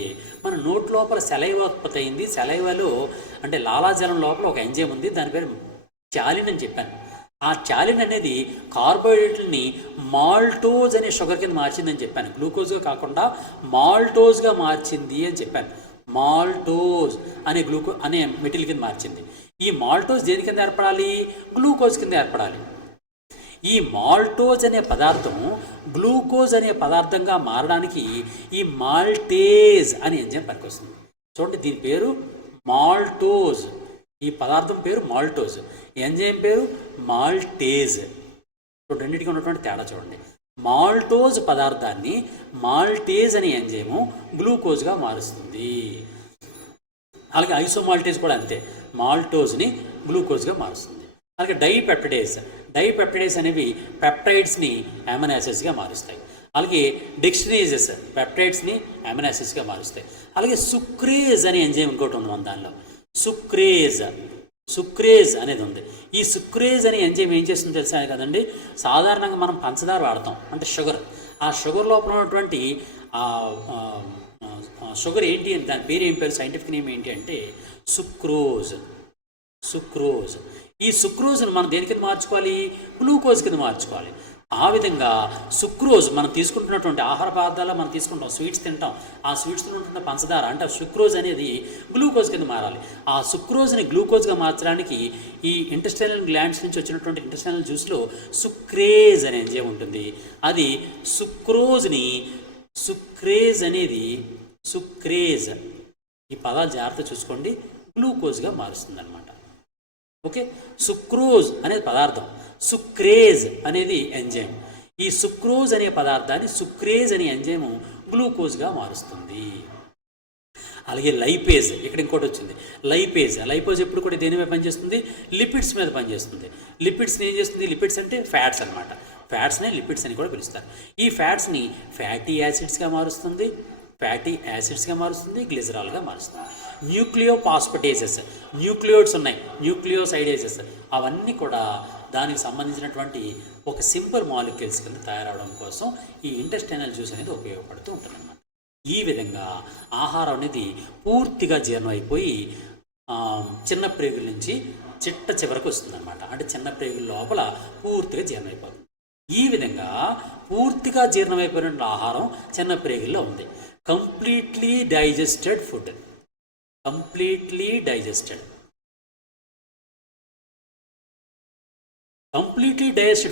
మన నోటి లోపల సెలైవ ఉత్పత్తి అయింది. సెలైవలో అంటే లాలాజలం లోపల ఒక ఎంజైమ్ ఉంది, దాని పేరు చాలిన్ అని చెప్పాను. ఆ చాలిన్ అనేది కార్బోహైడ్రేట్లని మాల్టోజ్ అనే షుగర్ కింద మార్చిందని చెప్పాను. గ్లూకోజ్గా కాకుండా మాల్టోజ్గా మార్చింది అని చెప్పాను. మాల్టోజ్ అనే మెటీరియల్ కింద మార్చింది. ఈ మాల్టోజ్ దేని కింద ఏర్పడాలి, గ్లూకోజ్ కింద ఏర్పడాలి. ఈ మాల్టోజ్ అనే పదార్థం గ్లూకోజ్ అనే పదార్థంగా మారడానికి ఈ మాల్టేజ్ అనే ఎంజైమ్ పనికొస్తుంది. చూడండి, దీని పేరు మాల్టోజ్, ఈ పదార్థం పేరు మాల్టోజ్, ఎంజైమ్ పేరు మాల్టేజ్. రెండింటికి ఉన్నటువంటి తేడా చూడండి. మాల్టోజ్ పదార్థాన్ని మాల్టేజ్ అనే ఎంజైము గ్లూకోజ్గా మారుస్తుంది. అలాగే ఐసోమాల్టేజ్ కూడా అంతే, మాల్టోజ్ని గ్లూకోజ్గా మారుస్తుంది. అలాగే డైపెప్టిడేస్ అనేవి పెప్టైడ్స్ని అమైనో యాసిడ్స్గా మారుస్తాయి. అలాగే డెక్స్ట్రినేజెస్ పెప్టైడ్స్ని అమైనో యాసిడ్స్గా మారుస్తాయి. అలాగే సుక్రేజ్ అనే ఎంజైమ్ ఇంకోటి ఉంది మన దానిలో, సుక్రేజ్ అనేది ఉంది. ఈ సుక్రేజ్ అనే ఎంజైమ్ ఏం చేస్తుందో తెలుసా కదండి, సాధారణంగా మనం పంచదార వాడతాం, అంటే షుగర్. ఆ షుగర్ లోపల ఉన్నటువంటి షుగర్ ఏంటి అని, దాని పేరు ఏం పేరు, సైంటిఫిక్ నేమ్ ఏంటి అంటే సుక్రోజ్. ఈ సుక్రోజ్ను మనం దేని కింద మార్చుకోవాలి, గ్లూకోజ్ కింద మార్చుకోవాలి. ఆ విధంగా సుక్రోజ్ మనం తీసుకుంటున్నటువంటి ఆహార పదార్థాల్లో మనం తీసుకుంటాం, స్వీట్స్ తింటాం, ఆ స్వీట్స్లో ఉంటున్న పంచదార అంటే సుక్రోజ్ అనేది గ్లూకోజ్ కింద మారాలి. ఆ సుక్రోజ్ని గ్లూకోజ్గా మార్చడానికి ఈ ఇంటెస్టైనల్ గ్లాండ్స్ నుంచి వచ్చినటువంటి ఇంటెస్టైనల్ జ్యూస్లో సుక్రేజ్ అనే ఎంజైమ్ ఉంటుంది. అది సుక్రేజ్ ఈ పదాలు జాగ్రత్త చూసుకోండి, గ్లూకోజ్గా మారుస్తుంది అనమాట. ఓకే, సుక్రోజ్ అనేది పదార్థం, సుక్రేజ్ అనేది ఎంజైమ్. ఈ సుక్రోజ్ అనే పదార్థాన్ని సుక్రేజ్ అనే ఎంజైము గ్లూకోజ్గా మారుస్తుంది. అలాగే లైపేజ్, ఇక్కడ ఇంకోటి వచ్చింది, లైపేజ్ ఎప్పుడు కూడా దేని మీద పనిచేస్తుంది, లిపిడ్స్ మీద పనిచేస్తుంది. లిపిడ్స్ని ఏం చేస్తుంది, లిపిడ్స్ అంటే ఫ్యాట్స్ అనమాట, ఫ్యాట్స్ని లిపిడ్స్ అని కూడా పిలుస్తారు. ఈ ఫ్యాట్స్ని ఫ్యాటీ యాసిడ్స్గా మారుస్తుంది, గ్లిజరాల్గా మారుస్తుంది. న్యూక్లియోఫాస్ఫేటేసెస్, న్యూక్లియోయిడ్స్ ఉన్నాయి, న్యూక్లియోసైడేసెస్, అవన్నీ కూడా దానికి సంబంధించినటువంటి ఒక సింపుల్ మాలిక్యూల్స్ కింద తయారవడం కోసం ఈ ఇంటెస్టైనల్ జ్యూస్ అనేది ఉపయోగపడుతూ ఉంటుందన్నమాట. ఈ విధంగా ఆహారం అనేది పూర్తిగా జీర్ణం అయిపోయి చిన్న ప్రేగుల నుంచి చిట్ట చివరకు వస్తుందన్నమాట. అంటే చిన్న ప్రేగుల లోపల పూర్తిగా జీర్ణం అయిపోతుంది. ఈ విధంగా పూర్తిగా జీర్ణమైపోయిన ఆహారం చిన్న ప్రేగుల్లో ఉంది. కంప్లీట్లీ డైజెస్టెడ్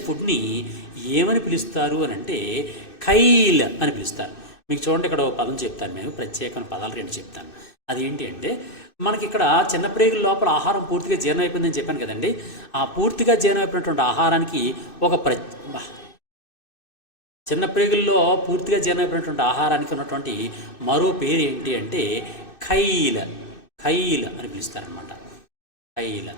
ఫుడ్ని ఏమని పిలుస్తారు అని అంటే ఖైల్ అని పిలుస్తారు. మీకు చూడండి, ఇక్కడ ఒక పదం చెప్తాను, మేము ప్రత్యేకమైన పదాలు రెండు చెప్తాను. అదేంటి అంటే, మనకి ఇక్కడ చిన్న ప్రేగుల లోపల ఆహారం పూర్తిగా జీర్ణం అయిపోయిందని చెప్పాను కదండి. ఆ పూర్తిగా జీర్ణం అయిపోయినటువంటి ఆహారానికి చిన్న ప్రేగుల్లో పూర్తిగా జీర్ణమైపోయినటువంటి ఆహారానికి ఉన్నటువంటి మరో పేరు ఏంటి అంటే ఖైల్, ఖైల్ అని పిలుస్తారనమాట. ఖైల్,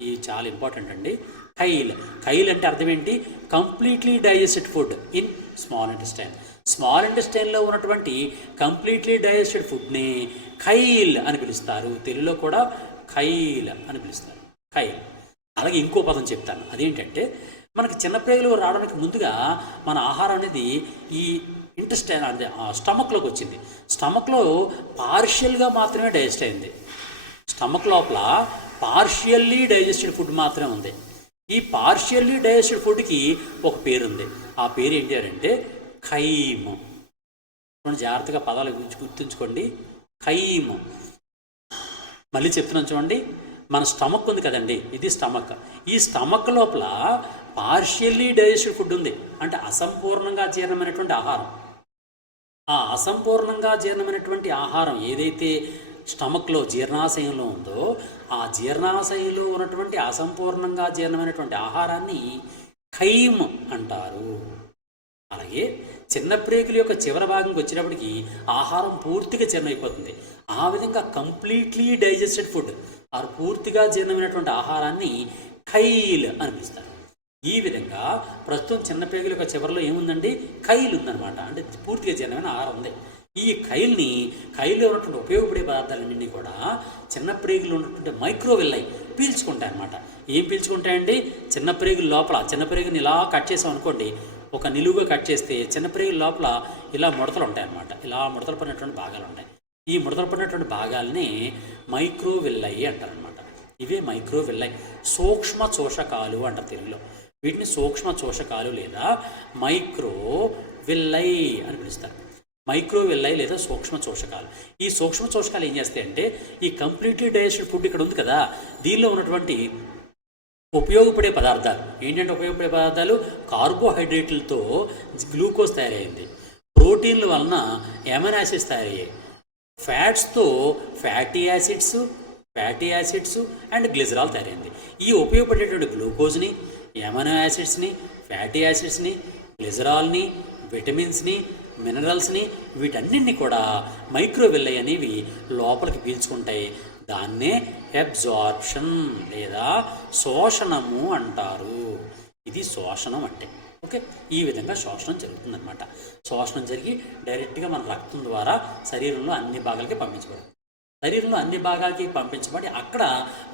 ఇది చాలా ఇంపార్టెంట్ అండి. ఖైల్, ఖైల్ అంటే అర్థం ఏంటి? Completely digested food in small intestine. Small ఇంటెస్టైన్లో ఉన్నటువంటి కంప్లీట్లీ డైజెస్టెడ్ ఫుడ్ని ఖైల్ అని పిలుస్తారు. తెలుగులో కూడా ఖైల్ అని పిలుస్తారు, ఖైల్. అలాగే ఇంకో పదం చెప్తాను, అదేంటంటే మనకి చిన్నప్రేగులు రావడానికి ముందుగా మన ఆహారం అనేది ఈ ఇంటెస్టైన్ అంటే స్టమక్లోకి వచ్చింది. స్టమక్లో పార్షియల్గా మాత్రమే డైజెస్ట్ అయింది. స్టమక్ లోపల పార్షియల్లీ డైజెస్టెడ్ ఫుడ్ మాత్రమే ఉంది. ఈ పార్షియల్లీ డైజెస్టెడ్ ఫుడ్కి ఒక పేరు ఉంది. ఆ పేరు ఏంటి అంటే ఖైమ్. జాగ్రత్తగా పదాలు గుర్తుంచుకోండి. ఖైమ్. మళ్ళీ చెప్తున్నాను చూడండి, మన స్టమక్ ఉంది కదండి, ఇది స్టమక్. ఈ స్టమక్ లోపల పార్షియల్లీ డైజెస్టెడ్ ఫుడ్ ఉంది, అంటే అసంపూర్ణంగా జీర్ణమైనటువంటి ఆహారం. ఆ అసంపూర్ణంగా జీర్ణమైనటువంటి ఆహారం ఏదైతే స్టమక్లో జీర్ణాశయంలో ఉందో, ఆ జీర్ణాశయంలో ఉన్నటువంటి అసంపూర్ణంగా జీర్ణమైనటువంటి ఆహారాన్ని ఖైమ్ అంటారు. అలాగే చిన్న ప్రేగుల యొక్క చివరి భాగంకి వచ్చేటప్పటికి ఆహారం పూర్తిగా జీర్ణమైపోతుంది. ఆ విధంగా కంప్లీట్లీ డైజెస్టెడ్ ఫుడ్ ఆరు పూర్తిగా జీర్ణమైనటువంటి ఆహారాన్ని ఖైల్ అని పిలుస్తారు. ఈ విధంగా ప్రస్తుతం చిన్న ప్రేగుల యొక్క చివరిలో ఏముందండి? ఖైల్ ఉందన్నమాట, అంటే పూర్తిగా జీర్ణమైన ఆహారం ఉంది. ఈ ఖైల్లో ఉన్నటువంటి ఉపయోగపడే పదార్థాలన్నీ కూడా చిన్న ప్రేగులు ఉన్నటువంటి మైక్రోవెల్లై పీల్చుకుంటాయి అన్నమాట. ఏం పీల్చుకుంటాయండి? చిన్న ప్రేగుల లోపల, చిన్న ప్రేగుని ఇలా కట్ చేసాం అనుకోండి, ఒక నిలువుగా కట్ చేస్తే చిన్న ప్రేగుల లోపల ఇలా ముడతలు ఉంటాయి అన్నమాట. ఇలా ముడతలు పడినటువంటి భాగాలు ఉంటాయి. ఈ ముడతలు పడినటువంటి భాగాల్ని మైక్రోవెల్లై అంటారనమాట. ఇవే మైక్రోవెల్లై, సూక్ష్మ శోషకాలు అంటారు తెలుగులో. వీటిని సూక్ష్మ శోషకాలు లేదా మైక్రోవెల్లై అని పిలుస్తారు. మైక్రోవెల్లై లేదా సూక్ష్మ శోషకాలు. ఈ సూక్ష్మ శోషకాలు ఏం చేస్తాయంటే, ఈ కంప్లీట్లీ డైజెస్టెడ్ ఫుడ్ ఇక్కడ ఉంది కదా, దీనిలో ఉన్నటువంటి ఉపయోగపడే పదార్థాలు ఏంటంటే, ఉపయోగపడే పదార్థాలు కార్బోహైడ్రేట్లతో గ్లూకోజ్ తయారైంది, ప్రోటీన్ల వలన ఎమైనో యాసిడ్స్ తయారయ్యాయి, ఫ్యాట్స్తో ఫ్యాటీ యాసిడ్స్ అండ్ గ్లిజరాల్ తయారైంది. ఈ ఉపయోగపడేటువంటి గ్లూకోజ్ని, ఎమైనో యాసిడ్స్ని, ఫ్యాటీ యాసిడ్స్ని, గ్లిజరాల్ని, విటమిన్స్ని, మినరల్స్ని, వీటన్నింటినీ కూడా మైక్రోవెల్లై అనేవి లోపలికి పీల్చుకుంటాయి. దాన్నే అబ్జార్ప్షన్ లేదా శోషణము అంటారు. ఇది శోషణం అంటే. ఓకే, ఈ విధంగా శోషణం జరుగుతుందన్నమాట. శోషణం జరిగి డైరెక్ట్గా మన రక్తం ద్వారా శరీరంలో అన్ని భాగాలకి పంపించబడుతుంది. శరీరంలో అన్ని భాగాలకి పంపించబడి అక్కడ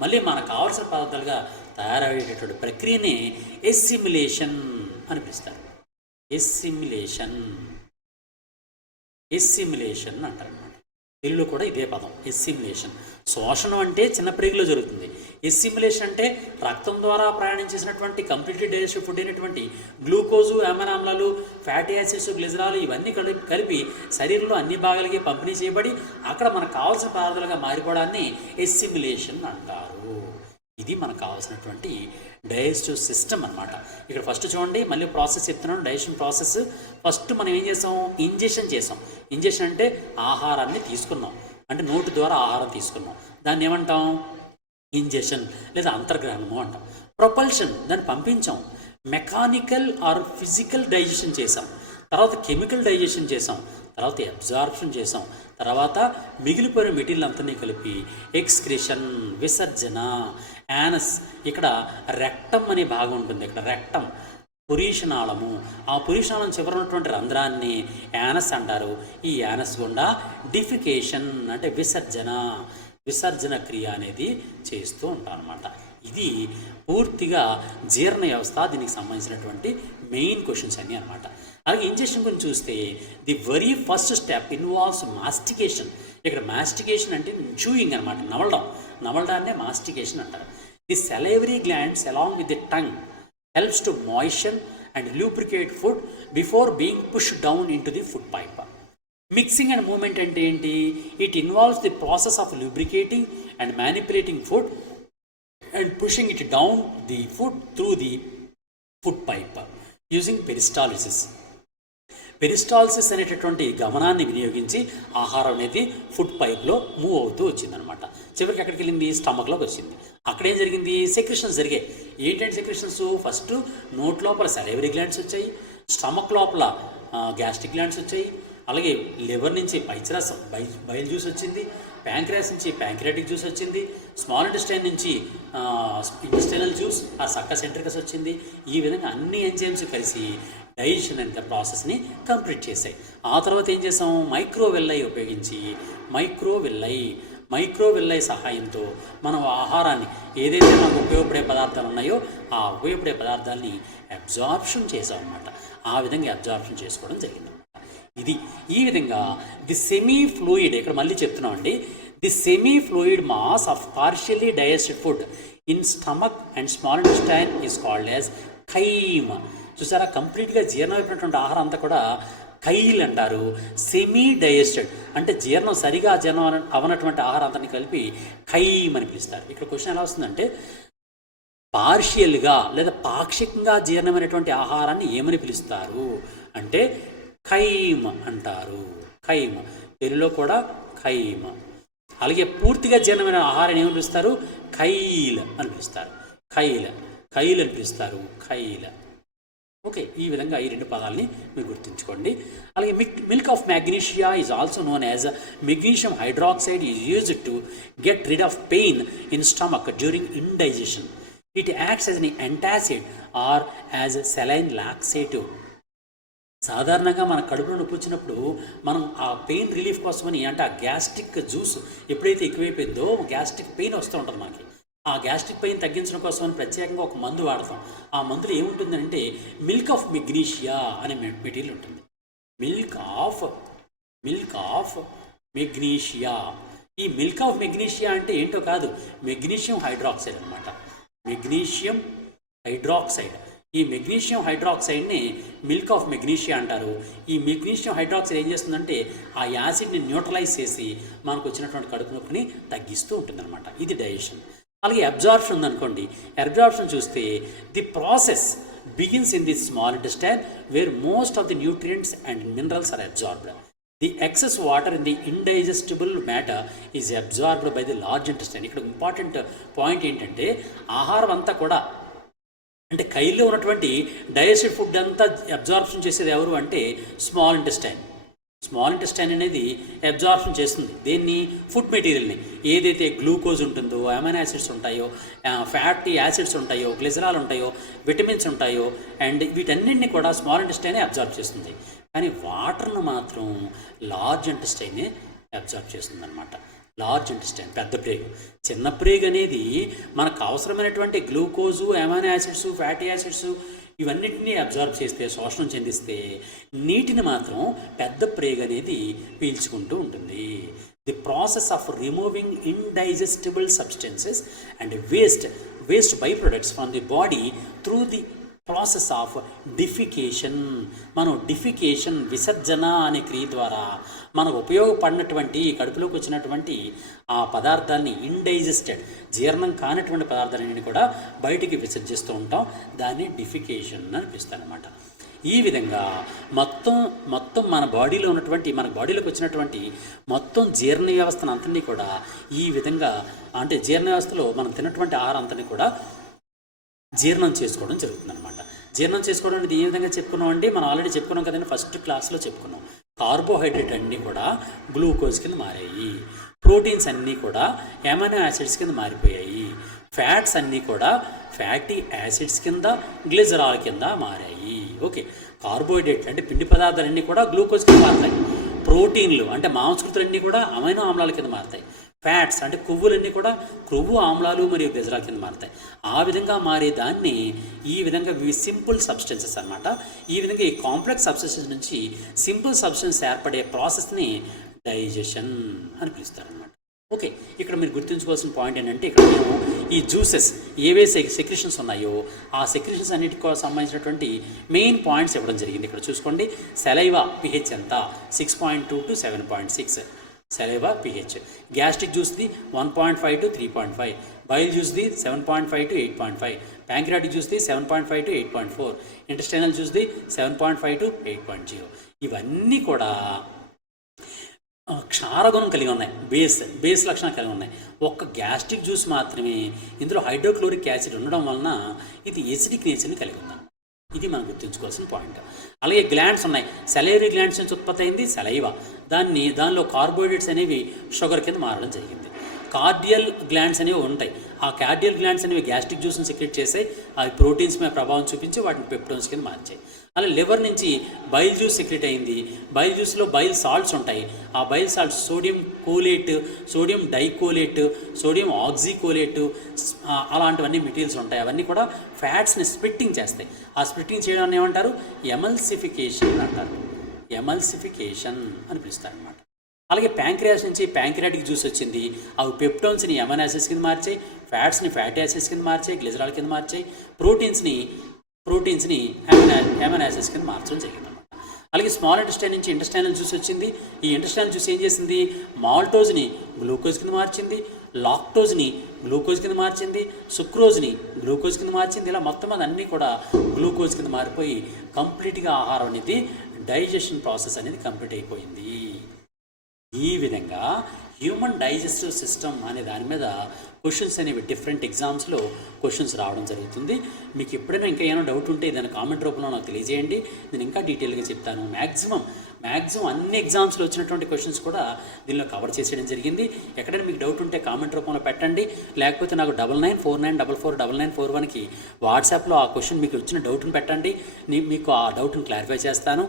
మళ్ళీ మనకు కావాల్సిన పదార్థాలుగా తయారయ్యేటటువంటి ప్రక్రియని ఎస్సిమిలేషన్ అని పిలుస్తారు. ఎస్సిమిలేషన్ అంటారనమాట. తెలుగులో కూడా ఇదే పదం, ఎస్సిమిలేషన్. శోషణం అంటే చిన్న ప్రేగులో జరుగుతుంది. ఎస్సిమిలేషన్ అంటే రక్తం ద్వారా ప్రయాణించేసినటువంటి కంప్లీట్లీ డైజెస్టెడ్ ఫుడ్ అయినటువంటి గ్లూకోజు, అమైనో ఆమ్లాలు, ఫ్యాటీ యాసిడ్స్, గ్లిజరాలు ఇవన్నీ కలిపి శరీరంలో అన్ని భాగాలకి పంపిణీ చేయబడి అక్కడ మనకు కావాల్సిన పదార్థాలుగా మారిపోవడాన్ని ఎస్సిమిలేషన్ అంటారు. ఇది మనకు కావాల్సినటువంటి డైజెస్టివ్ సిస్టమ్ అనమాట. ఇక్కడ ఫస్ట్ చూడండి, మళ్ళీ ప్రాసెస్ చెప్తున్నాను, డైజెషన్ ప్రాసెస్. ఫస్ట్ మనం ఏం చేసాం? ఇంజెక్షన్ చేసాం. ఇంజెక్షన్ అంటే ఆహారాన్ని తీసుకున్నాం, అంటే నోటి ద్వారా ఆహారం తీసుకున్నాం, దాన్ని ఏమంటాం? ఇంజెక్షన్ లేదా అంతర్గ్రహణము అంటాం. ప్రొపల్షన్, దాన్ని పంపించాం. మెకానికల్ ఆర్ ఫిజికల్ డైజెషన్ చేసాం, తర్వాత కెమికల్ డైజెషన్ చేసాం, తర్వాత అబ్జార్ప్షన్ చేసాం, తర్వాత మిగిలిపోయిన మెటీరియల్ అంతనే కలిపి ఎక్స్క్రిషన్, విసర్జన, యానస్. ఇక్కడ రెక్టమ్ అనే భాగం ఉంటుంది. ఇక్కడ రెక్టమ్ పురీషనాళము, ఆ పురీషనాళం చివర ఉన్నటువంటి రంధ్రాన్ని యానస్ అంటారు. ఈ యానస్ గుండా డిఫికేషన్ అంటే విసర్జన క్రియ అనేది చేస్తూ ఉంటాం అన్నమాట. ఇది పూర్తిగా జీర్ణ వ్యవస్థ, దీనికి సంబంధించినటువంటి మెయిన్ క్వశ్చన్స్ అన్నీ అనమాట. అలాగే ఇంజెక్షన్ గురించి చూస్తే the very first step involves mastication. ఇక్కడ మాస్టికేషన్ అంటే చూయింగ్ అనమాట, నవలడాన్నే మాస్టికేషన్ అంటారు. The salivary glands along with the tongue helps to moisten and lubricate food before being push down in to the food pipe. Mixing and movement అంటే ఏంటి? It involves the process of lubricating and manipulating food and pushing it down the food through the food pipe using peristalsis. Peristalsis అనేటటువంటి గమనాన్ని వినియోగించి ఆహారం అనేది food పైప్లో move అవుతూ వచ్చిందనమాట. చివరికి ఎక్కడికి వెళ్ళింది? స్టమక్లోకి వచ్చింది. అక్కడ ఏం జరిగింది? సెక్రెషన్స్ జరిగాయి. ఏంటంటే సెక్రెషన్స్? ఫస్ట్ నోట్ లోపల సెలైవరీ గ్లాండ్స్ వచ్చాయి, స్టమక్ లోపల గ్యాస్ట్రిక్ గ్లాండ్స్ వచ్చాయి, అలాగే లివర్ నుంచి పైచరసం బయలు జ్యూస్ వచ్చింది, ప్యాంక్రియాస్ నుంచి ప్యాంక్రియాటిక్ జ్యూస్ వచ్చింది, స్మాల్ ఇంటెస్టైన్ నుంచి ఇంటెస్టైనల్ జ్యూస్, ఆ సక్కస్ సెంట్రికస్ వచ్చింది. ఈ విధంగా అన్ని ఎంజైమ్స్ కలిసి డైజెషన్ అనే ప్రాసెస్ని కంప్లీట్ చేశాయి. ఆ తర్వాత ఏం చేసాం, మైక్రోవెల్లై ఉపయోగించి మైక్రోవెల్లై సహాయంతో మనం ఆహారాన్ని ఏదైతే మనకు ఉపయోగపడే పదార్థాలు ఉన్నాయో ఆ ఉపయోగపడే పదార్థాలని అబ్జార్ప్షన్ చేసాం అన్నమాట. ఆ విధంగా అబ్జార్ప్షన్ చేసుకోవడం జరిగింది. ఇది ఈ విధంగా ది సెమీ ఫ్లూయిడ్, ఇక్కడ మళ్ళీ చెప్తున్నామండి, the semi fluid mass of partially digested food in stomach and small intestine is called as chyme. చూసారా, కంప్లీట్గా జీర్ణమైనటువంటి ఆహారం అంతా కూడా కైల్ అంటారు. సెమీ డైజెస్టెడ్ అంటే సరిగా జీర్ణం అవనటువంటి ఆహారం అంతా కలిపి ఖైమ్ అని పిలుస్తారు. ఇక్కడ క్వశ్చన్ ఎలా వస్తుందంటే, పార్షియల్గా లేదా పాక్షికంగా జీర్ణమైనటువంటి ఆహారాన్ని ఏమని పిలుస్తారు అంటే ఖైమ్ అంటారు. ఖైమ్ తెలుగులో కూడా ఖైమ్. అలాగే పూర్తిగా జీర్ణమైన ఆహారాన్ని ఏమని పిలుస్తారు, ఖైల్ అని పిలుస్తారు. ఖైల్ అని పిలుస్తారు. ఖైల్. ఓకే, ఈ విధంగా ఈ రెండు పదాలని మీరు గుర్తుంచుకోండి. అలాగే milk of magnesia is also known as magnesium hydroxide is used to get rid of pain in stomach during indigestion. It acts as an antacid or as saline laxative. సాధారణంగా మన కడుపులో నొప్పి వచ్చినప్పుడు మనం ఆ పెయిన్ రిలీఫ్ కోసమని, అంటే ఆ గ్యాస్ట్రిక్ జ్యూస్ ఎప్పుడైతే ఎక్కువైపోయిందో గ్యాస్ట్రిక్ పెయిన్ వస్తూ ఉంటుంది మనకి. ఆ గ్యాస్ట్రిక్ పెయిన్ తగ్గించడం కోసమని ప్రత్యేకంగా ఒక మందు వాడతాం. ఆ మందులో ఏముంటుందంటే మిల్క్ ఆఫ్ మెగ్నీషియా అనే మెటీరియల్ ఉంటుంది. Milk of magnesia. ఈ మిల్క్ ఆఫ్ మెగ్నీషియా అంటే ఏంటో కాదు, మెగ్నీషియం హైడ్రాక్సైడ్ అనమాట. Magnesium hydroxide. ఈ మెగ్నీషియం హైడ్రాక్సైడ్ని మిల్క్ ఆఫ్ మెగ్నీషియా అంటారు. ఈ మెగ్నీషియం హైడ్రాక్సైడ్ ఏం చేస్తుందంటే ఆ యాసిడ్ని న్యూట్రలైజ్ చేసి మనకు వచ్చినటువంటి కడుపు నొప్పిని తగ్గిస్తూ ఉంటుందన్నమాట. ఇది డైజెషన్. అలాగే అబ్జార్ప్షన్ ఉందనుకోండి. అబ్జార్ప్షన్ చూస్తే the process begins in the small intestine where most of the nutrients and minerals are absorbed. The excess water in the indigestible matter is absorbed by the large intestine. ఇక్కడ important point ఏంటంటే ఆహారం అంతా కూడా అంటే కైల్లో ఉన్నటువంటి digested food అంతా absorption చేసేది ఎవరు అంటే స్మాల్ ఇంటెస్టైన్. స్మాల్ ఇంటెస్టైన్ అనేది అబ్జార్ప్షన్ చేస్తుంది దేన్ని, ఫుడ్ మెటీరియల్ని. ఏదైతే గ్లూకోజ్ ఉంటుందో, అమైనో యాసిడ్స్ ఉంటాయో, ఫ్యాటీ యాసిడ్స్ ఉంటాయో, గ్లిజరాల్ ఉంటాయో, విటమిన్స్ ఉంటాయో, అండ్ వీటన్నింటినీ కూడా స్మాల్ ఇంటెస్టైనే అబ్జార్బ్ చేస్తుంది. కానీ వాటర్ను మాత్రం లార్జ్ ఇంటెస్టైనే అబ్జార్బ్ చేస్తుంది అనమాట. లార్జ్ ఇంటెస్టైన్, పెద్ద ప్రేగు. చిన్న ప్రేగు అనేది మనకు అవసరమైనటువంటి glucose, amino acids, fatty acids ఇవన్నిటినీ అబ్జార్బ్ చేస్తే, శోషణం చెందిస్తే, నీటిని మాత్రం పెద్ద ప్రేగు అనేది పీల్చుకుంటూ ఉంటుంది. The process of removing indigestible substances and waste by products from the body through the process of defecation. మనం డిఫికేషన్, విసర్జన అనే క్రియ ద్వారా మనకు ఉపయోగపడినటువంటి కడుపులోకి వచ్చినటువంటి ఆ పదార్థాన్ని, ఇండైజెస్టెడ్ జీర్ణం కానటువంటి పదార్థాలన్నీ కూడా బయటికి విసర్జిస్తూ ఉంటాం. దాన్ని డిఫికేషన్ అని పిలుస్తాను అనమాట. ఈ విధంగా మొత్తం మన బాడీలో ఉన్నటువంటి, మన బాడీలోకి వచ్చినటువంటి మొత్తం జీర్ణ వ్యవస్థను అంతని కూడా ఈ విధంగా, అంటే జీర్ణ వ్యవస్థలో మనం తిన్నటువంటి ఆహారం అంతని కూడా జీర్ణం చేసుకోవడం జరుగుతుంది అనమాట. జీర్ణం చేసుకోవడం అనేది ఏ విధంగా చెప్పుకున్నాం అండి, మనం ఆల్రెడీ చెప్పుకున్నాం కదండి, ఫస్ట్ క్లాస్లో చెప్పుకున్నాం. కార్బోహైడ్రేట్ అన్నీ కూడా గ్లూకోజ్ కింద మారాయి, ప్రోటీన్స్ అన్నీ కూడా అమైనో యాసిడ్స్ కింద మారిపోయాయి, ఫ్యాట్స్ అన్నీ కూడా ఫ్యాటీ యాసిడ్స్ కింద, గ్లిజరాల్ కింద మారాయి. ఓకే, కార్బోహైడ్రేట్లు అంటే పిండి పదార్థాలన్నీ కూడా గ్లూకోజ్ కింద మారుతాయి, ప్రోటీన్లు అంటే మాంసకృతులన్నీ కూడా అమైనో ఆమ్లాల కింద మారుతాయి, ఫ్యాట్స్ అంటే కొవ్వులన్నీ కూడా కొవ్వు ఆమ్లాలు మరియు గ్లిజరాల్ కింద మారుతాయి. ఆ విధంగా మారే దాన్ని ఈ విధంగా సింపుల్ సబ్స్టెన్సెస్ అనమాట. ఈ విధంగా ఈ కాంప్లెక్స్ సబ్స్టెన్సెస్ నుంచి సింపుల్ సబ్స్టెన్స్ ఏర్పడే ప్రాసెస్ని డైజెషన్ అని పిలుస్తారనమాట. ఓకే, ఇక్కడ మీరు గుర్తుంచుకోవాల్సిన పాయింట్ ఏంటంటే, ఇక్కడ మేము ఈ జ్యూసెస్ ఏవైతే సెక్రిషన్స్ ఉన్నాయో ఆ సెక్రిషన్స్ అన్నిటికీ సంబంధించినటువంటి మెయిన్ పాయింట్స్ ఇవ్వడం జరిగింది. ఇక్కడ చూసుకోండి, సెలైవా పిహెచ్ ఎంత, 6.2 to 7.6 సెలైవా పిహెచ్. గ్యాస్ట్రిక్ జ్యూస్ది 1.5 to 3.5, బైల్ జ్యూస్ది 7.5 to 8.5, ప్యాంక్రియాటిక్ జ్యూస్ది 7.5 to 8.4, ఇంటెస్టైనల్ జ్యూస్ది 7.5 to 8.0. ఇవన్నీ కూడా క్షారగుణం కలిగి ఉన్నాయి, బేస్ లక్షణాలు కలిగి ఉన్నాయి. ఒక్క గ్యాస్ట్రిక్ జ్యూస్ మాత్రమే ఇందులో హైడ్రోక్లోరిక్ యాసిడ్ ఉండడం వలన ఇది ఎసిడిక్ నేచర్ని కలిగి ఉంది. ఇది మనం గుర్తుంచుకోవాల్సిన పాయింట్. అలాగే గ్లాండ్స్ ఉన్నాయి. సెలైవరీ గ్లాండ్స్ నుంచి ఉత్పత్తి అయింది సెలైవా. దానిలో కార్బోహైడ్రేట్స్ అనేవి షుగర్ కింద మారడం జరిగింది. కార్డియల్ గ్లాండ్స్ అనేవి ఉంటాయి. ఆ కార్డియల్ గ్లాండ్స్ అనేవి గ్యాస్ట్రిక్ జ్యూస్ని సెక్రెట్ చేసాయి. అవి ప్రోటీన్స్ మీద ప్రభావం చూపించి వాటిని పెప్టోన్స్ కింద మార్చాయి. అలా లివర్ నుంచి బైల్ జ్యూస్ సెక్రెట్ అయింది. బైల్ జ్యూస్లో బైల్ సాల్ట్స్ ఉంటాయి. ఆ bile salts sodium cholate, sodium dicholate, sodium oxycholate, అలాంటివన్నీ మెటీరియల్స్ ఉంటాయి. అవన్నీ కూడా ఫ్యాట్స్ని స్ప్లిట్టింగ్ చేస్తాయి. ఆ స్ప్లిట్టింగ్ చేయడం ఏమంటారు? ఎమల్సిఫికేషన్ అంటారు. ఎమల్సిఫికేషన్ అని పిలుస్తారు అన్నమాట. అలాగే ప్యాంక్రియాస్ నుంచి ప్యాంక్రియాటిక్ జ్యూస్ వచ్చింది. అవి పెప్టోన్స్ని ఎమైనో యాసిడ్స్ కింద మార్చాయి, ఫ్యాట్స్ని ఫ్యాటీ యాసిడ్స్ కింద మార్చాయి, గ్లిజరాల్ కింద మార్చాయి, ప్రోటీన్స్ని ఎమైనో యాసిడ్స్ కింద మార్చడం జరిగిందన్నమాట. అలాగే స్మాల్ ఇంటెస్టైన్ నుంచి ఇంటెస్టైనల్ జ్యూస్ వచ్చింది. ఈ ఇంటెస్టైనల్ జ్యూస్ ఏం చేసింది? మాల్టోజ్ని గ్లూకోజ్ కింద మార్చింది, లాక్టోజ్ని గ్లూకోజ్ కింద మార్చింది, సుక్రోజ్ని గ్లూకోజ్ కింద మార్చింది. ఇలా మొత్తం అన్నీ కూడా గ్లూకోజ్ కింద మారిపోయి కంప్లీట్గా ఆహారం అనేది డైజెషన్ ప్రాసెస్ అనేది కంప్లీట్ అయిపోయింది. ఈ విధంగా హ్యూమన్ డైజెస్టివ్ సిస్టమ్ అనే దాని మీద క్వశ్చన్స్ అనేవి డిఫరెంట్ ఎగ్జామ్స్లో క్వశ్చన్స్ రావడం జరుగుతుంది. మీకు ఎప్పుడైనా ఇంకా ఏమైనా డౌట్ ఉంటే దాని కామెంట్ రూపంలో నాకు తెలియజేయండి. నేను ఇంకా డీటెయిల్గా చెప్తాను. మ్యాక్సిమం అన్ని ఎగ్జామ్స్లో వచ్చినటువంటి క్వశ్చన్స్ కూడా దీనిలో కవర్ చేసేయడం జరిగింది. ఎక్కడైనా మీకు డౌట్ ఉంటే కామెంట్ రూపంలో పెట్టండి. లేకపోతే నాకు 9949449941కి వాట్సాప్లో ఆ క్వశ్చన్ మీకు వచ్చిన డౌట్ని పెట్టండి. మీకు ఆ డౌట్ని క్లారిఫై చేస్తాను.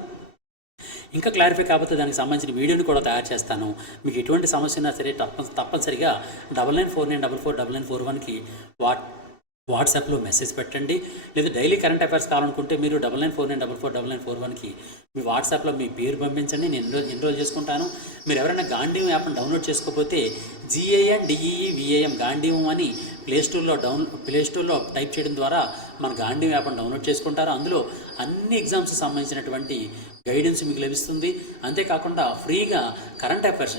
ఇంకా క్లారిఫై కాకపోతే దానికి సంబంధించిన వీడియోని కూడా తయారు చేస్తాను. మీకు ఎటువంటి సమస్య ఉన్నా సరే తప్పనిసరిగా 9949449941కి వాట్సాప్లో మెసేజ్ పెట్టండి. లేదా డైలీ కరెంట్ అఫైర్స్ కావాలనుకుంటే మీరు 9949449941కి మీ వాట్సాప్లో మీ పేరు పంపించండి. నేను ఎన్రోల్ చేసుకుంటాను. మీరు ఎవరైనా గాంధీవం యాప్ని డౌన్లోడ్ చేసుకోకపోతే GANDEEVAM గాంధీవం అని ప్లేస్టోర్లో టైప్ చేయడం ద్వారా మన గాంధీవం యాప్ని డౌన్లోడ్ చేసుకుంటారు. అందులో అన్ని ఎగ్జామ్స్కి సంబంధించినటువంటి గైడెన్స్ మీకు లభిస్తుంది. అంతేకాకుండా ఫ్రీగా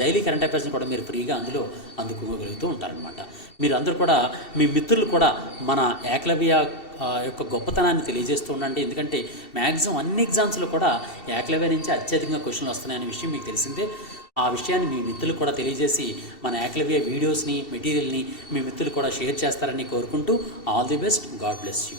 డైలీ కరెంట్ అఫైర్స్ని కూడా మీరు ఫ్రీగా అందులో అందుకోగలుగుతూ ఉంటారనమాట. మీరు అందరూ కూడా మీ మిత్రులు కూడా మన ఏకలవ్య యొక్క గొప్పతనాన్ని తెలియజేస్తూ ఉండండి. ఎందుకంటే మ్యాక్సిమం అన్ని ఎగ్జామ్స్లో కూడా ఏకలవ్య నుంచి అత్యధికంగా క్వశ్చన్లు వస్తున్నాయనే విషయం మీకు తెలిసిందే. ఆ విషయాన్ని మీ మిత్రులు కూడా తెలియజేసి మన ఏకలవ్య వీడియోస్ని, మెటీరియల్ని మీ మిత్రులు కూడా షేర్ చేస్తారని కోరుకుంటూ all the best. God bless you.